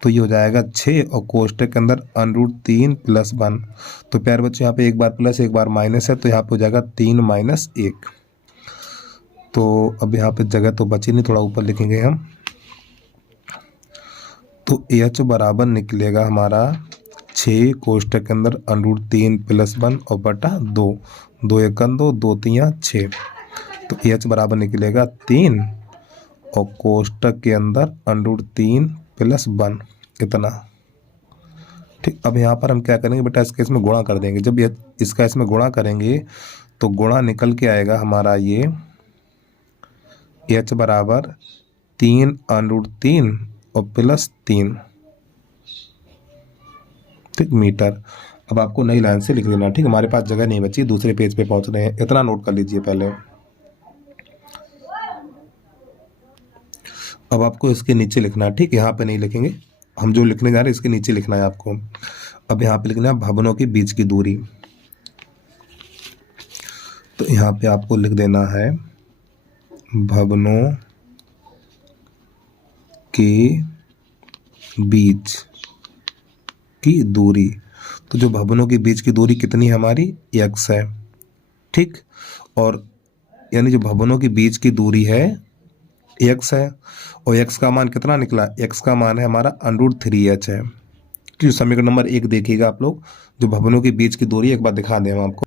तो ये हो जाएगा 6 और कोष्टक के अंदर √3 + 1। तो प्यारे बच्चों यहाँ पे एक बार प्लस एक बार माइनस है तो यहाँ पे हो जाएगा 3 - 1। तो अब यहाँ पे जगह तो बची नहीं, थोड़ा ऊपर लिखेंगे हम। तो एच बराबर निकलेगा हमारा 6 कोष्टक के अंदर √3 + 1 और बटा 2, 2 × 1 2, 2 × 3 6। तो एच बराबर निकलेगा 3 और कोष्टक के अंदर √3 + 1 इतना, ठीक। अब यहाँ पर हम क्या करेंगे बेटा, इसके इसमें गुणा कर देंगे। जब ये इसका इसमें गुणा करेंगे तो गुणा निकल के आएगा हमारा ये एच बराबर 3√3 और +3, ठीक, मीटर। अब आपको नई लाइन से लिख लेना, ठीक। हमारे पास जगह नहीं बची, दूसरे पेज पे पहुंच रहे हैं, इतना नोट कर लीजिए पहले। अब आपको इसके नीचे लिखना है, ठीक, यहाँ पे नहीं लिखेंगे, हम जो लिखने जा रहे हैं इसके नीचे लिखना है आपको। अब यहाँ पे लिखना है भवनों के बीच की दूरी। तो यहाँ पे आपको लिख देना है भवनों के बीच की दूरी। तो जो भवनों के बीच की दूरी कितनी है हमारी, x है, ठीक। और यानी जो भवनों के बीच की दूरी है x है, और x का मान कितना निकला, x का मान है हमारा √3h है। जो समीकरण नंबर 1 देखिएगा आप लोग, जो भवनों के बीच की दूरी एक बार दिखा दें हम आपको।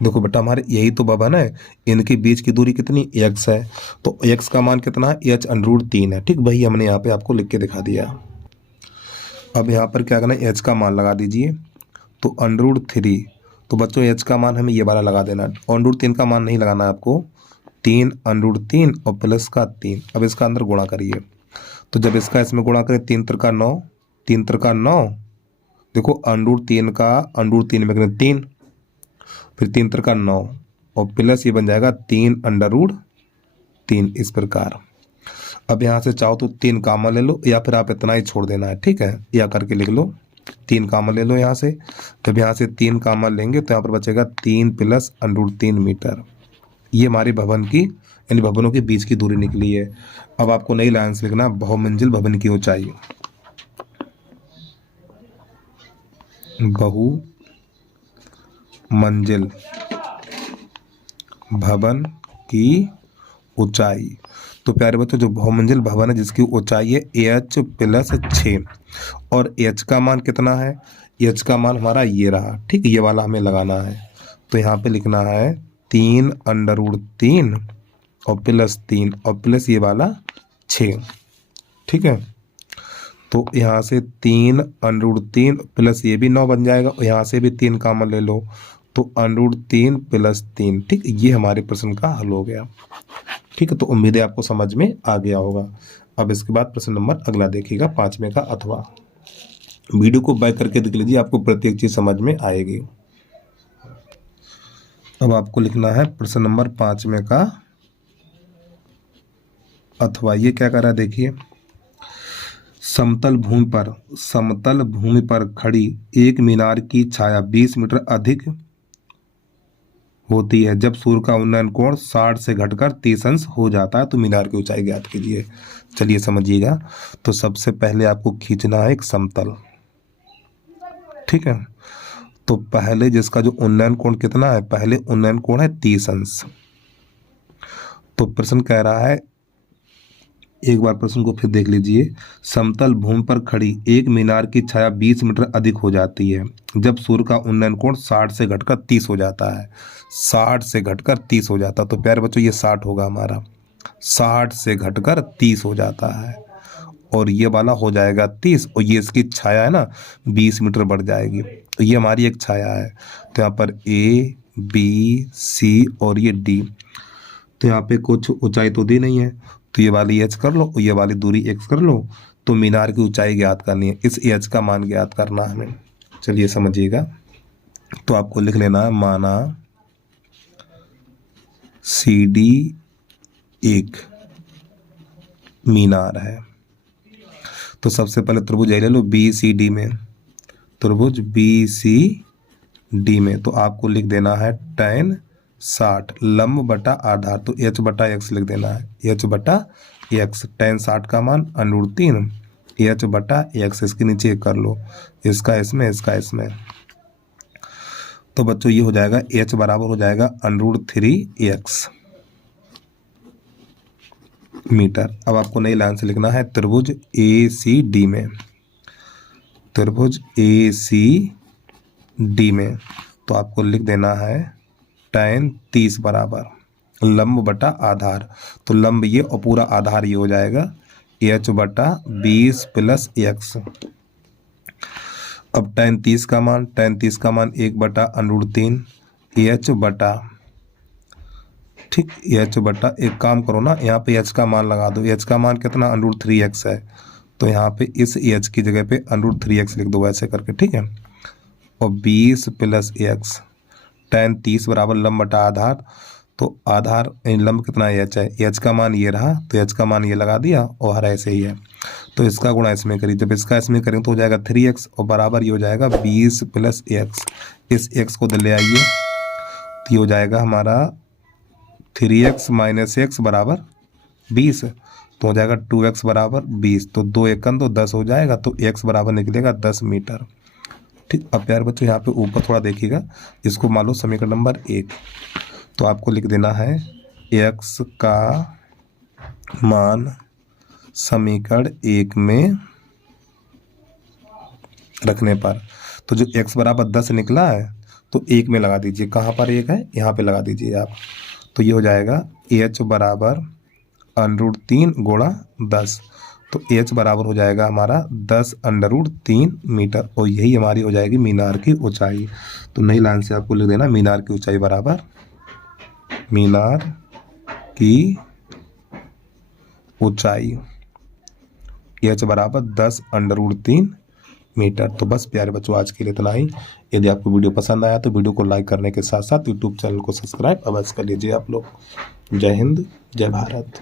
देखो बेटा हमारे यही तो भवन है, इनके बीच की दूरी कितनी x है, तो x का मान कितना है, h √3 है। ठीक भाई, हमने यहाँ पे आपको लिख के दिखा दिया। अब यहाँ पर क्या करना है, h का मान लगा दीजिए, तो √3, तो बच्चों h का मान हमें ये वाला लगा देना, √3 का मान नहीं लगाना है आपको, 3 √3 और प्लस का 3। अब इसका अंदर गुणा करिए, तो जब इसका इसमें गुणा करें 3 त्रिका 9, 3 त्रिका 9, देखो √3 का √3 में करें 3, फिर 3 त्रिका 9 और प्लस ये बन जाएगा 3 √3 इस प्रकार। अब यहाँ से चाहो तो 3 कामा ले लो, या फिर आप इतना ही छोड़ देना है, ठीक है, या करके लिख लो 3 कामा ले लो यहाँ से। जब यहाँ से 3 कामा लेंगे तो यहाँ पर बचेगा 3 + √3 मीटर। ये हमारे भवन की यानी भवनों के बीच की दूरी निकली है। अब आपको नई लाइन से लिखना बहुमंजिल भवन की ऊंचाई, बहुमंजिल भवन की ऊंचाई। तो प्यारे बच्चों, जो बहुमंजिल भवन है जिसकी ऊंचाई है h + 6 और h का मान कितना है, h का मान हमारा ये रहा, ठीक, ये वाला हमें लगाना है। तो यहाँ पे लिखना है 3 √3 और प्लस 3 और प्लस ये वाला 6, ठीक है। तो यहाँ से 3 √3 प्लस ये भी 9 बन जाएगा, और यहाँ से भी 3 कामन ले लो, तो √3 + 3, ठीक, ये हमारे प्रश्न का हल हो गया। ठीक है, तो उम्मीद है आपको समझ में आ गया होगा। अब इसके बाद प्रश्न नंबर अगला देखिएगा 5वें का अथवा। वीडियो को बैक करके देख लीजिए, आपको प्रत्येक चीज समझ में आएगी। अब आपको लिखना है प्रश्न नंबर 5वें का अथवा। ये क्या कर रहा है देखिए, समतल भूमि पर खड़ी एक मीनार की छाया 20 मीटर अधिक होती है जब सूर्य का उन्नयन कोण 60 से घटकर 30 अंश हो जाता है, तो मीनार की ऊंचाई ज्ञात कीजिए। चलिए समझिएगा। तो सबसे पहले आपको खींचना है एक समतल, ठीक है। तो पहले जिसका जो उन्नयन कोण कितना है, पहले उन्नयन कोण है 30 अंश। तो प्रश्न कह रहा है, एक बार प्रश्न को फिर देख लीजिए, समतल भूमि पर खड़ी एक मीनार की छाया 20 मीटर अधिक हो जाती है जब सूर्य का उन्नयन कोण 60 से घटकर 30 हो जाता है। 60 से घटकर 30 हो जाता, तो प्यारे बच्चों ये 60 होगा हमारा, 60 से घटकर 30 हो जाता है, और ये वाला हो जाएगा 30, और ये इसकी छाया है ना 20 मीटर बढ़ जाएगी। तो ये हमारी एक छाया है। तो यहाँ पर A, B, C और ये D, तो यहाँ पे कुछ ऊंचाई तो दी नहीं है, तो ये वाली h कर लो और ये वाली दूरी x कर लो। तो मीनार की ऊंचाई ज्ञात करनी है, इस h का मान ज्ञात करना है हमें। चलिए समझिएगा। तो आपको लिख लेना है, माना CD एक मीनार है। तो सबसे पहले त्रिभुज ले लो BCD में, त्रिभुज BCD में, तो आपको लिख देना है tan 60 लंब बटा आधार, तो h बटा x लिख देना है, h बटा x। tan 60 का मान √3 h बटा x, इसके नीचे कर लो, इसका इसमें, इसका इसमें। तो बच्चों ये हो जाएगा h बराबर हो जाएगा √3x मीटर। अब आपको नई लाइन से लिखना है त्रिभुज ACD में, त्रिभुज ACD में, तो आपको लिख देना है tan 30 बराबर लंब बटा आधार, तो लंब ये और पूरा आधार ये हो जाएगा h बटा 20 + x। अब tan 30 का मान 1 बटा √3 h बटा, ठीक, h बटा, एक काम करो ना, यहाँ पे h का मान लगा दो, h का मान कितना √3x है, तो यहाँ पे इस h की जगह पे √3x लिख दो ऐसे करके, ठीक है। और 20 + x, tan 30 बराबर लंब बटा आधार, तो आधार लंब कितना है h है, h का मान ये रहा, तो h का मान ये लगा दिया और हर ऐसे ही है, तो इसका गुणा इसमें करिए, जब इसका इसमें करें तो हो जाएगा 3x और बराबर ये हो जाएगा 20 + x। इस x को ले आइए, तो ये हो जाएगा हमारा 3x - x बराबर 20, तो हो जाएगा 2x बराबर 20, तो 2 एकम तो 10 हो जाएगा, तो x बराबर निकलेगा 10 मीटर। ठीक। अब प्यारे बच्चों यहाँ पे ऊपर थोड़ा देखिएगा, इसको मान लो समीकरण नंबर 1, तो आपको लिख देना है x का मान समीकरण 1 में रखने पर, तो जो x बराबर 10 निकला है तो 1 में लगा दीजिए। कहाँ पर 1 है, यहाँ पे लगा दीजिए आप। तो ये हो जाएगा h बराबर √3 गुणा 10, तो h बराबर हो जाएगा हमारा 10 √3 मीटर, और यही हमारी हो जाएगी मीनार की ऊंचाई। तो नई लाइन से आपको लिख देना मीनार की ऊंचाई बराबर मीनार की ऊंचाई h बराबर 10 √3 मीटर। तो बस प्यारे बच्चों आज के लिए इतना ही। यदि आपको वीडियो पसंद आया तो वीडियो को लाइक करने के साथ साथ यूट्यूब चैनल को सब्सक्राइब अवश्य कर लीजिए आप लोग। जय हिंद, जय भारत।